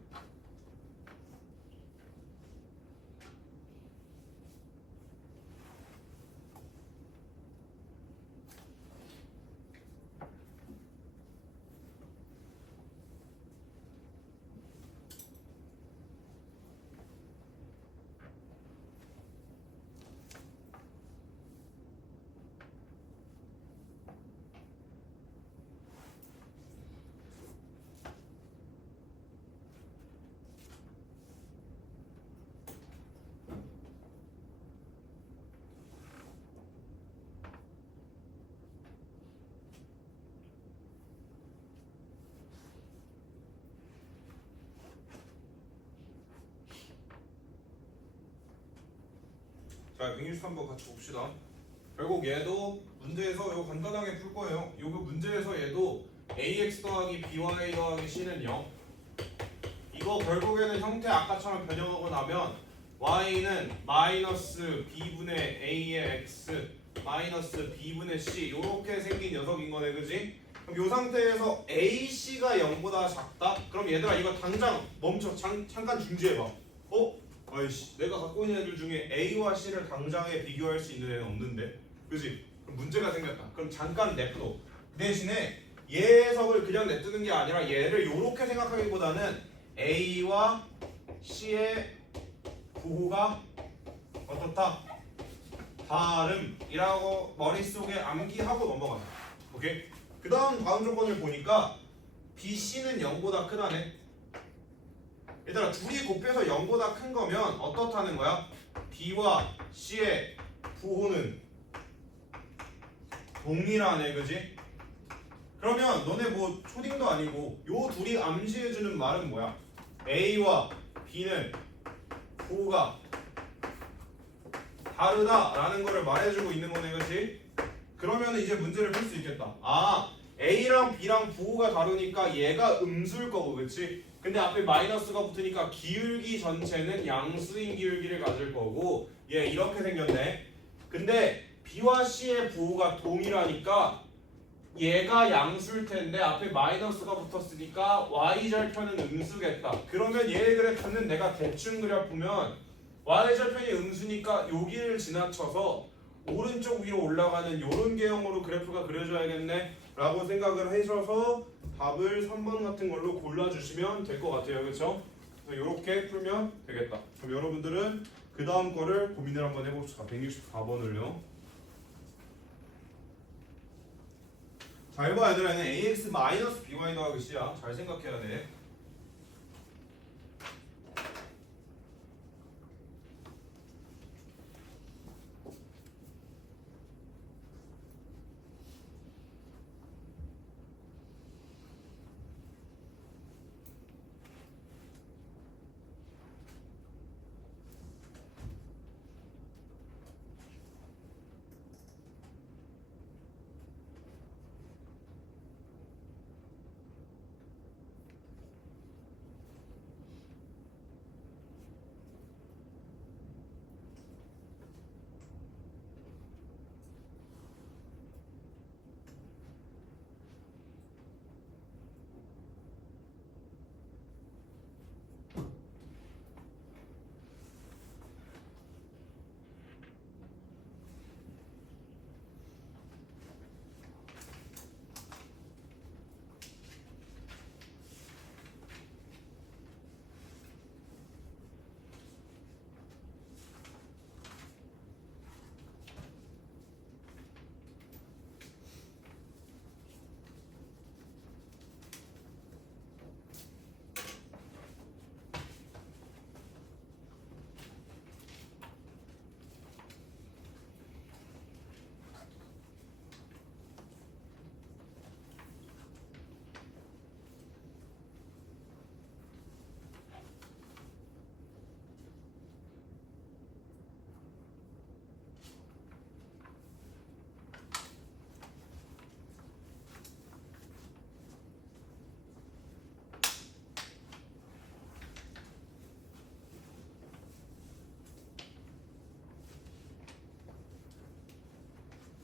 자 163번 같이 봅시다. 결국 얘도 문제에서 이거 간단하게 풀 거예요. 이거 문제에서 얘도 ax 더하기 by 더하기 c는 0. 이거 결국에는 형태 아까처럼 변형하고 나면 y는 마이너스 b분의 a의 x 마이너스 b분의 c 요렇게 생긴 녀석인 거네, 그지? 그럼 요 상태에서 ac가 0보다 작다? 그럼 얘들아 이거 당장 멈춰. 잠깐 중지해봐. 아이씨, 내가 갖고 있는 애들 중에 a와 c를 당장에 비교할 수 있는 애는 없는데, 그지? 그럼 문제가 생겼다. 그럼 잠깐 냅둬. 그 대신에 얘 녀석을 그냥 냅두는 게 아니라 얘를 요렇게 생각하기보다는 a와 c의 부호가 어떻다? 다름이라고 머릿속에 암기하고 넘어가자. 오케이? 그 다음 조건을 보니까 BC는 0보다 크다네. 얘들아 둘이 곱해서 0보다 큰 거면 어떻다는 거야? B와 C의 부호는 동일하네, 그지? 그러면 너네 뭐 초딩도 아니고 요 둘이 암시해주는 말은 뭐야? A와 B는 부호가 다르다라는 거를 말해주고 있는 거네, 그렇지? 그러면 이제 문제를 풀 수 있겠다. A랑 B랑 부호가 다르니까 얘가 음수일 거고, 그렇지? 근데 앞에 마이너스가 붙으니까 기울기 전체는 양수인 기울기를 가질 거고, 얘 이렇게 생겼네. 근데 B와 C의 부호가 동일하니까 얘가 양수일 텐데 앞에 마이너스가 붙었으니까 y절편은 음수겠다. 그러면 얘의 그래프는 내가 대충 그려보면 y절편이 음수니까 여기를 지나쳐서 오른쪽 위로 올라가는 요런 개형으로 그래프가 그려져야겠네 라고 생각을 하셔서 답을 3번 같은 걸로 골라주시면 될 것 같아요. 그렇죠? 그래서 이렇게 풀면 되겠다. 그럼 여러분들은 그 다음 거를 고민을 한번 해봅시다. 164번을요. 잘 봐, 얘들아. 얘는 ax 마이너스 by 더하기 c야. 잘 생각해야 돼.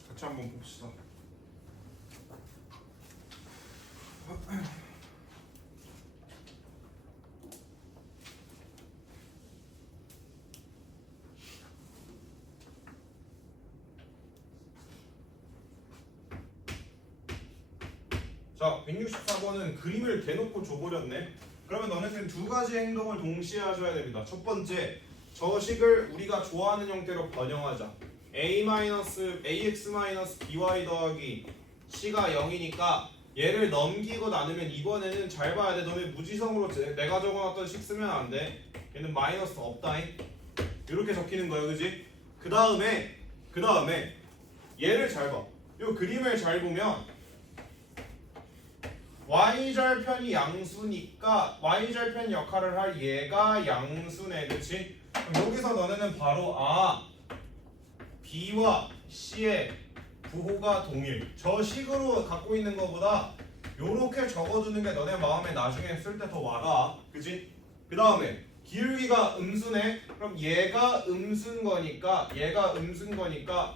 같이 한번 봅시다. 자, 164번은 그림을 대놓고 줘버렸네. 그러면 너네는 두 가지 행동을 동시에 하셔야 됩니다. 첫 번째, 저 식을 우리가 좋아하는 형태로 변형하자. ax by 더하기 c가 0이니까 얘를 넘기고 나누면 이번에는 잘 봐야 돼. 너네 무지성으로 내가 적어놨던 식 쓰면 안 돼. 얘는 마이너스 없다잉. 이렇게 적히는 거야, 그지? 그 다음에 얘를 잘 봐. 이 그림을 잘 보면 y절편이 양수니까 y절편 역할을 할 얘가 양수네, 그치? 그럼 여기서 너네는 바로 B와 C의 부호가 동일. 저 식으로 갖고 있는 것보다 요렇게 적어두는 게 너네 마음에 나중에 쓸 때 더 와닿아. 그지? 그 다음에 기울기가 음수네. 그럼 얘가 음수인 거니까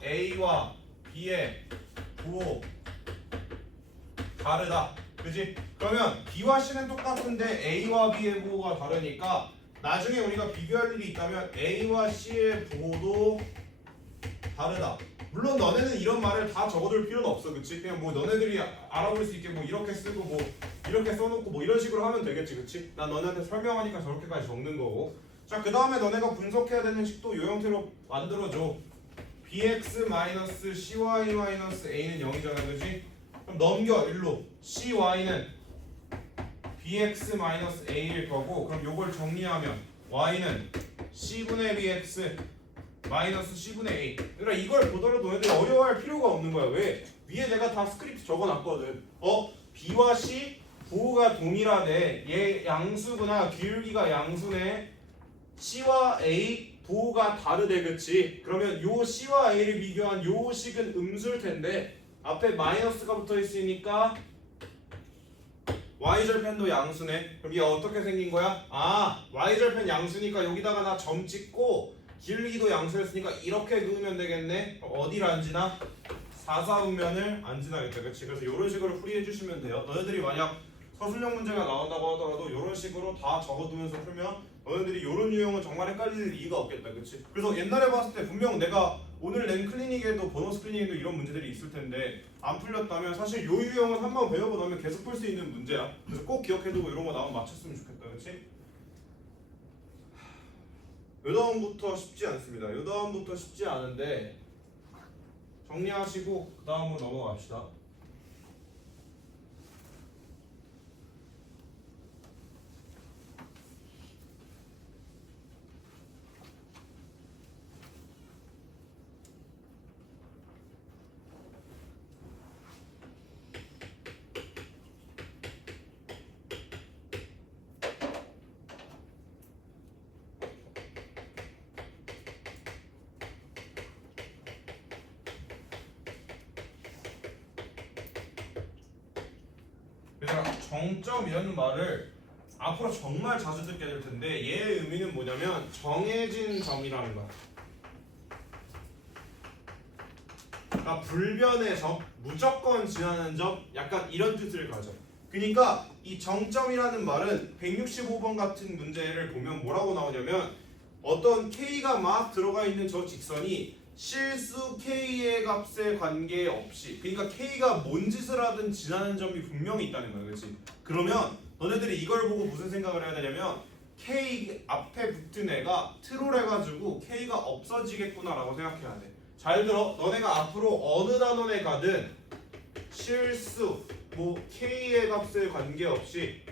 A와 B의 부호 다르다. 그지? 그러면 B와 C는 똑같은데 A와 B의 부호가 다르니까 나중에 우리가 비교할 일이 있다면 A와 C의 부호도 다르다. 물론 너네는 이런 말을 다 적어둘 필요는 없어. 그치? 그냥 뭐 너네들이 알아볼 수 있게 뭐 이렇게 쓰고 뭐 이렇게 써놓고 뭐 이런 식으로 하면 되겠지. 그치? 난 너네한테 설명하니까 저렇게까지 적는 거고. 자, 그 다음에 너네가 분석해야 되는 식도 요 형태로 만들어줘. bx-cy-a는 0이잖아. 그치? 그럼 넘겨 일로. cy는 bx-a일 거고, 그럼 요걸 정리하면 y는 c분의 bx 마이너스 c분의 a. 그러니까 이걸 보더라도 너희들 어려워할 필요가 없는 거야. 왜? 위에 내가 다 스크립트 적어놨거든. b와 c 부호가 동일하네. 얘 양수구나. 기울기가 양수네. c와 a 부호가 다르대. 그치? 그러면 요 c와 a를 비교한 요 식은 음수일 텐데 앞에 마이너스가 붙어 있으니까 y절편도 양수네. 그럼 얘 어떻게 생긴 거야? 아, y절편 양수니까 여기다가 나 점 찍고 기울기도 양수였으니까 이렇게 그으면 되겠네. 그럼 어디를 안 지나? 4사분면을 안 지나겠다. 그치? 그래서 이런 식으로 풀이해 주시면 돼요. 너희들이 만약 서술형 문제가 나온다고 하더라도 이런 식으로 다 적어두면서 풀면 너희들이 이런 유형은 정말 헷갈릴 이유가 없겠다. 그치? 그래서 옛날에 봤을 때 분명 내가 오늘 낸 클리닉에도 보너스 클리닉에도 이런 문제들이 있을 텐데 안 풀렸다면 사실 요 유형은 한번 배워보다 보면 계속 풀 수 있는 문제야. 그래서 꼭 기억해두고 이런 거 나오면 맞췄으면 좋겠다. 그치? 요 다음부터 쉽지 않습니다. 요 다음부터 쉽지 않은데 정리하시고 그 다음으로 넘어갑시다. 그래서 정점이라는 말을 앞으로 정말 자주 듣게 될 텐데 얘의 의미는 뭐냐면 정해진 점이라는 거야. 그러니까 불변의 점, 무조건 지나는 점, 약간 이런 뜻을 가져. 그러니까 이 정점이라는 말은 165번 같은 문제를 보면 뭐라고 나오냐면 어떤 k가 막 들어가 있는 저 직선이 실수 k의 값에 관계없이, 그러니까 k가 뭔 짓을 하든 지나는 점이 분명히 있다는 거야. 그렇지? 그러면 너네들이 이걸 보고 무슨 생각을 해야 되냐면 k 앞에 붙은 애가 트롤 해가지고 k가 없어지겠구나라고 생각해야 돼. 잘 들어. 너네가 앞으로 어느 단원에 가든 실수 뭐 k의 값에 관계없이,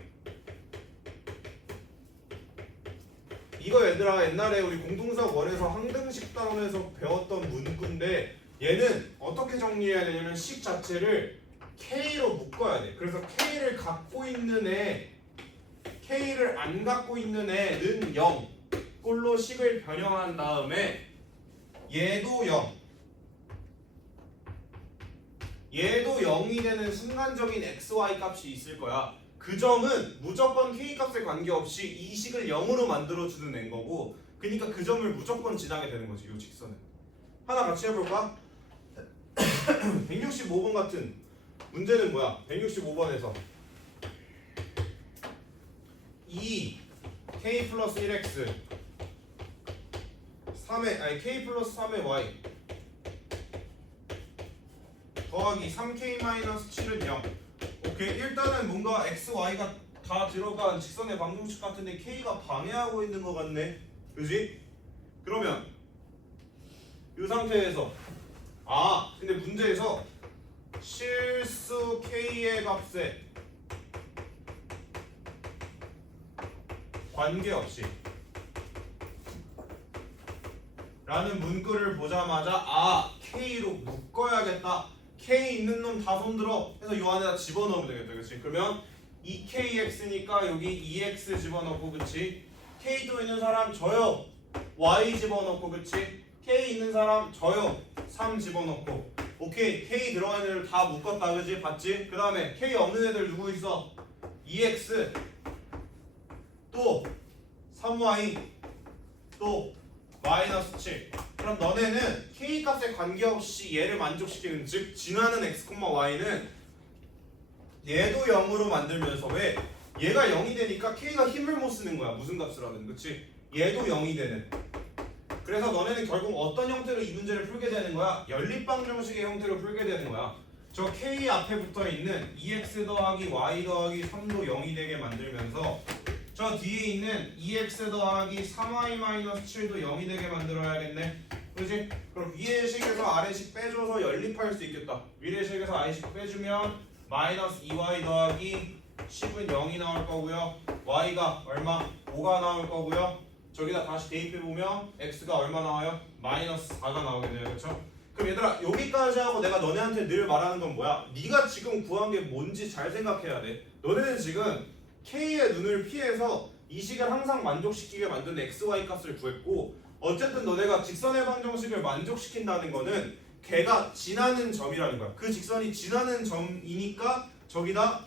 이거 얘들아 옛날에 우리 공동사업 원에서 항등식 단원에서 배웠던 문구인데 얘는 어떻게 정리해야 되냐면 식 자체를 K로 묶어야 돼. 그래서 K를 갖고 있는 애, K를 안 갖고 있는 애는 0 꼴로 식을 변형한 다음에 얘도 0, 얘도 0이 되는 순간적인 XY 값이 있을 거야. 그 점은 무조건 K 값에 관계없이 이 식을 0으로 만들어주는 애인 거고, 그러니까 그 점을 무조건 지나게 되는 거지. 이 직선은. 하나 같이 해볼까? 165번 같은 문제는 뭐야? 165번에서 2 K 플러스 1X 3의 아니 K 플러스 3의 Y 더하기 3K 마이너스 7은 0. 오케이, 일단은 뭔가 x, y가 다 들어간 직선의 방정식 같은데 k가 방해하고 있는 것 같네. 그지? 그러면 이 상태에서 근데 문제에서 실수 k의 값에 관계없이 라는 문구를 보자마자 k로 묶어야겠다. K 있는 놈 다 손들어 해서 요 안에다 집어넣으면 되겠다. 그치? 그러면 2KX니까 여기 2X 집어넣고, 그치? K도 있는 사람 저요. Y 집어넣고, 그치? K 있는 사람 저요 3 집어넣고 오케이 K 들어간 애들 다 묶었다 그지? 봤지? 그 다음에 K 없는 애들 누구 있어? 2x 또 3y 또 마이너스 7 그럼 너네는 K 값에 관계없이 얘를 만족시키는 즉 진화하는 x, y는 얘도 0으로 만들면서 왜? 얘가 0이 되니까 K가 힘을 못 쓰는 거야 무슨 값을 하든 그치? 얘도 0이 되는 그래서 너네는 결국 어떤 형태로 이 문제를 풀게 되는 거야? 연립방정식의 형태로 풀게 되는 거야 저 K 앞에 붙어 있는 2x 더하기 y 더하기 3도 0이 되게 만들면서 저 뒤에 있는 2x 더하기 3y 마이너스 7도 0이 되게 만들어야겠네 그렇지? 그럼 위의 식에서 아래식 빼줘서 연립할 수 있겠다 위의 식에서 아래식 빼주면 마이너스 2y 더하기 10은 0이 나올 거고요 y가 얼마? 5가 나올 거고요 저기다 다시 대입해보면 x가 얼마 나와요? 마이너스 4가 나오겠네요 그렇죠? 그럼 얘들아 여기까지 하고 내가 너네한테 늘 말하는 건 뭐야? 네가 지금 구한 게 뭔지 잘 생각해야 돼 너네는 지금 K의 눈을 피해서 이 식을 항상 만족시키게 만드는 XY 값을 구했고 어쨌든 너네가 직선의 방정식을 만족시킨다는 거는 걔가 지나는 점이라는 거야 그 직선이 지나는 점이니까 저기다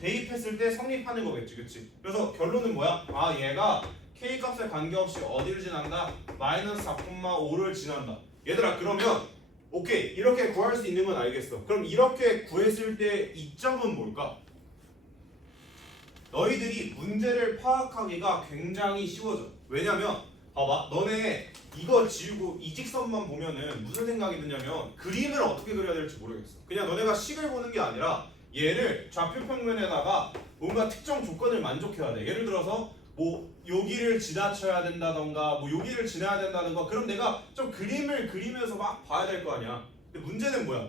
대입했을 때 성립하는 거겠지 그치? 그래서 결론은 뭐야? 아 얘가 K 값에 관계없이 어디를 지난다? 마이너스 4,5를 지난다 얘들아 그러면 오케이 이렇게 구할 수 있는 건 알겠어 그럼 이렇게 구했을 때 이점은 뭘까? 너희들이 문제를 파악하기가 굉장히 쉬워져 왜냐면 봐봐 너네 이거 지우고 이 직선만 보면은 무슨 생각이 드냐면 그림을 어떻게 그려야 될지 모르겠어 그냥 너네가 식을 보는 게 아니라 얘를 좌표평면에다가 뭔가 특정 조건을 만족해야 돼 예를 들어서 뭐 여기를 지나쳐야 된다던가 뭐 여기를 지나야 된다던가 그럼 내가 좀 그림을 그리면서 막 봐야 될 거 아니야 근데 문제는 뭐야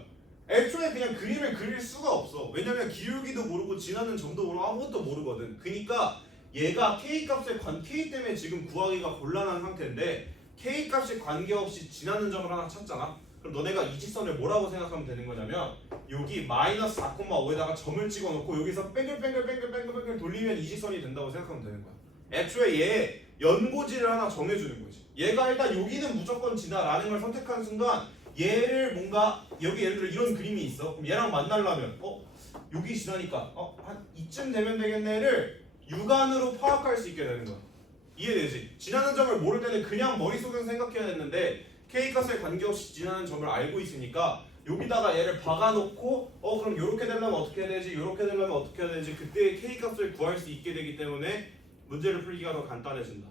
애초에 그냥 그림을 그릴 수가 없어 왜냐면 기울기도 모르고 지나는 점도 모르고 아무것도 모르거든 그니까 얘가 K 값에 K 때문에 지금 구하기가 곤란한 상태인데 K 값에 관계없이 지나는 점을 하나 찾잖아 그럼 너네가 이 직선을 뭐라고 생각하면 되는 거냐면 여기 마이너스 4,5에다가 점을 찍어놓고 여기서 뺑글뺑글 돌리면 이 직선이 된다고 생각하면 되는 거야 애초에 얘 연고지를 하나 정해주는 거지 얘가 일단 여기는 무조건 지나라는 걸 선택하는 순간 얘를 뭔가 여기 예를 들어 이런 그림이 있어 그럼 얘랑 만나려면 여기 지나니까 한 이쯤 되면 되겠네를 육안으로 파악할 수 있게 되는 거야 이해되지? 지나는 점을 모를 때는 그냥 머릿속에서 생각해야 됐는데 K값에 관계없이 지나는 점을 알고 있으니까 여기다가 얘를 박아놓고 그럼 요렇게 되려면 어떻게 해야 되지? 요렇게 되려면 어떻게 해야 되지? 그때 K값을 구할 수 있게 되기 때문에 문제를 풀기가 더 간단해진다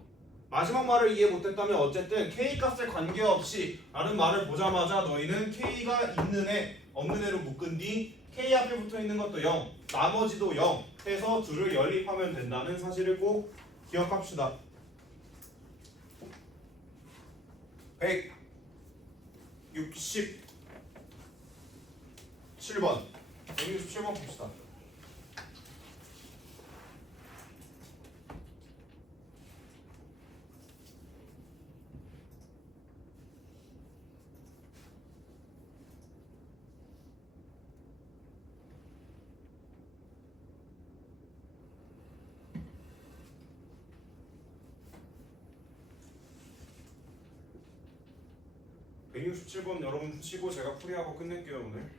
마지막 말을 이해 못했다면 어쨌든 K값에 관계없이 라는 말을 보자마자 너희는 K가 있는 애 없는 애로 묶은 뒤 K 앞에 붙어있는 것도 0 나머지도 0 해서 둘을 연립하면 된다는 사실을 꼭 기억합시다 167번 167번 봅시다 (167번) 여러분 푸시고 제가 풀이하고 끝낼게요 오늘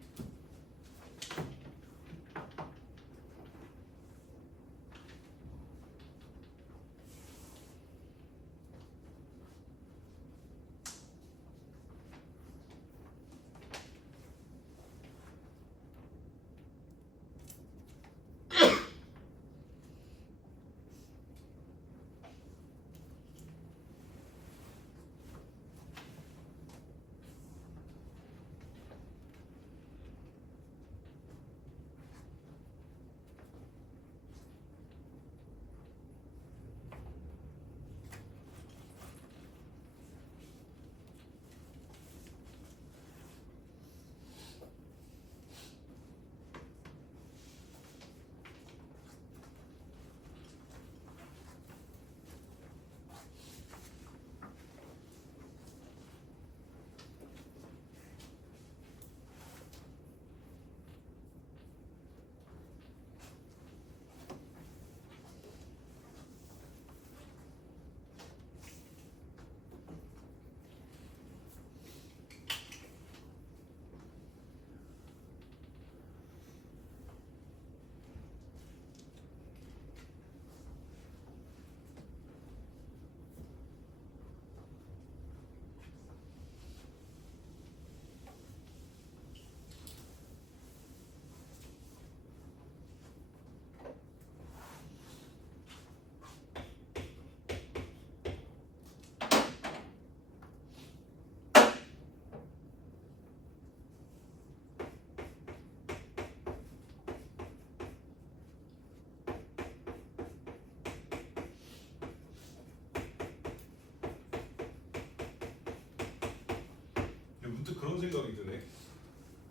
생각이 드네.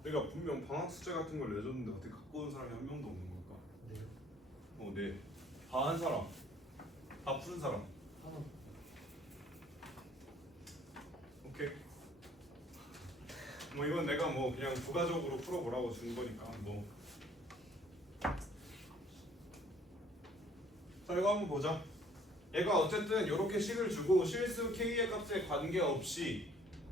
내가 분명 방학 숙제 같은 걸 내줬는데 어떻게 갖고 온 사람이 한 명도 없는 걸까? 네요. 네. 다 한 사람. 다 푸른 사람. 하나. 오케이. 뭐 이건 내가 뭐 그냥 부가적으로 풀어보라고 준 거니까 뭐. 자 이거 한번 보자. 얘가 어쨌든 이렇게 식을 주고 실수 k의 값에 관계없이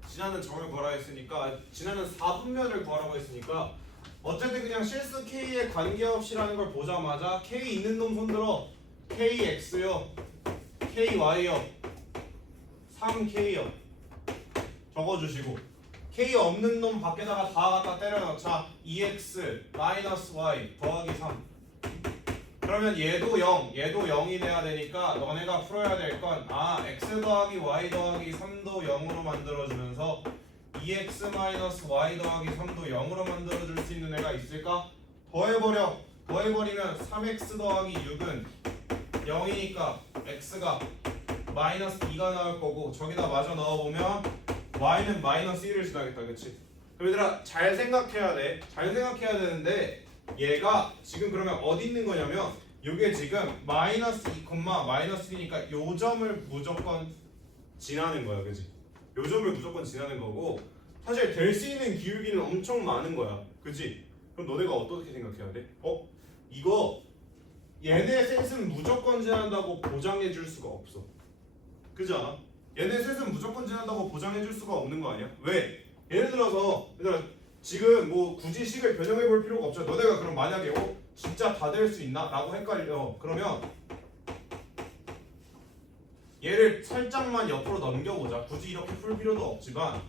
지나는 점을 구하라 했으니까 지나는 4분면을 구하라고 했으니까 어쨌든 그냥 실수 k에 관계없이라는 걸 보자마자 k 있는 놈 손들어. kx요, ky요, 3k요 적어주시고 k 없는 놈 밖에다가 다 갖다 때려 넣자. 2x 마이너스 y 더하기 3. 그러면 얘도 0, 얘도 0이 돼야 되니까 너네가 풀어야 될 건 x 더하기 y 더하기 3도 0으로 만들어주면서 2x 마이너스 y 더하기 3도 0으로 만들어줄 수 있는 애가 있을까? 더해버려. 더해버리면 3x 더하기 6은 0이니까 x가 마이너스 2가 나올 거고 저기다 마저 넣어보면 y는 마이너스 1을 지나겠다. 그치? 그럼 얘들아 잘 생각해야 돼. 잘 생각해야 되는데 얘가 지금 그러면 어디 있는 거냐면 이게 지금 마이너스 2, 마이너스 1이니까 요 점을 무조건 지나는 거야. 그치? 요 점을 무조건 지나는 거고 사실 될 수 있는 기울기는 엄청 많은 거야. 그치? 그럼 너네가 어떻게 생각해야 돼? 이거 얘네 셋은 무조건 지난다고 보장해 줄 수가 없어. 그지 않아? 얘네 셋은 무조건 지난다고 보장해 줄 수가 없는 거 아니야? 왜? 예를 들어서 얘들아 지금 뭐 굳이 식을 변형해 볼 필요가 없죠. 너네가 그럼 만약에 진짜 다 될 수 있나? 라고 헷갈려. 그러면 얘를 살짝만 옆으로 넘겨보자. 굳이 이렇게 풀 필요도 없지만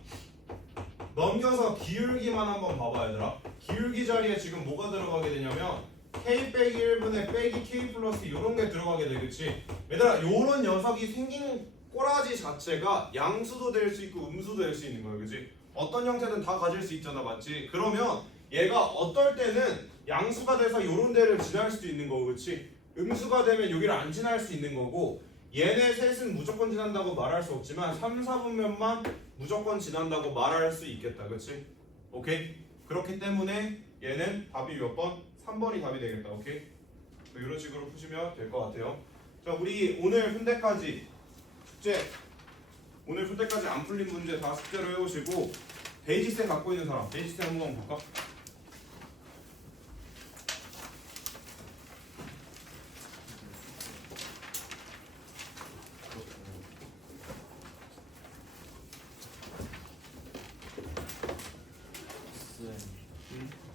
넘겨서 기울기만 한번 봐봐 얘들아. 기울기 자리에 지금 뭐가 들어가게 되냐면 k 빼기 1분의 빼기 k 플러스 이런 게 들어가게 되겠지. 얘들아 요런 녀석이 생긴 꼬라지 자체가 양수도 될 수 있고 음수도 될 수 있는 거야. 그치? 어떤 형태든 다 가질 수 있잖아. 맞지? 그러면 얘가 어떨 때는 양수가 돼서 요런 데를 지날 수도 있는 거고 그치? 음수가 되면 여기를 안 지날 수 있는 거고 얘네 셋은 무조건 지난다고 말할 수 없지만 3, 4분면만 무조건 지난다고 말할 수 있겠다. 그치? 오케이? 그렇기 때문에 얘는 답이 몇 번? 3번이 답이 되겠다. 오케이? 이런 식으로 푸시면 될 것 같아요. 자 우리 오늘 훈대까지 숙제 오늘 훈대까지 안 풀린 문제 다 숙제로 해오시고 베이지쌤 갖고 있는 사람 베이지쌤 한번 볼까?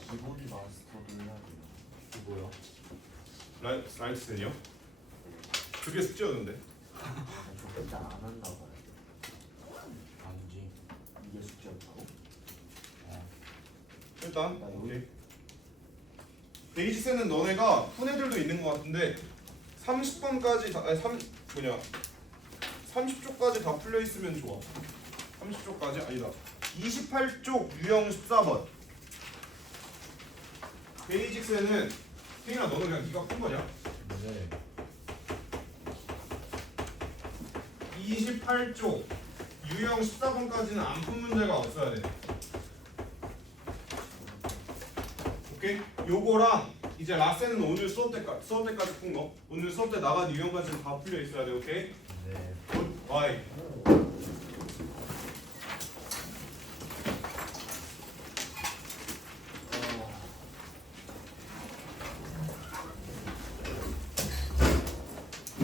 기본 마스터를 해야 돼요. 뭐야? 라이트센이요? 그게 숙제였는데 저 진짜 안 한다 봐요. 아니지. 이게 숙제였다고? 일단 나 오케이. 베이지스는 너네가 훈애들도 있는 것 같은데 30번까지 다 아니 30쪽까지 다 풀려 있으면 좋아. 30쪽까지 아니다. 28쪽 유형 14번. 베이직스는 태인아 너는 그냥 네가 푼 거냐? 네. 28쪽 유형 14번까지는 안 푼 문제가 없어야 돼. 오케이? 요거랑 이제 라센은 오늘 수업 때까지 푼 거. 오늘 수업 때 나간 유형까지는 다 풀려 있어야 돼. 오케이? 네. 굿. 와이.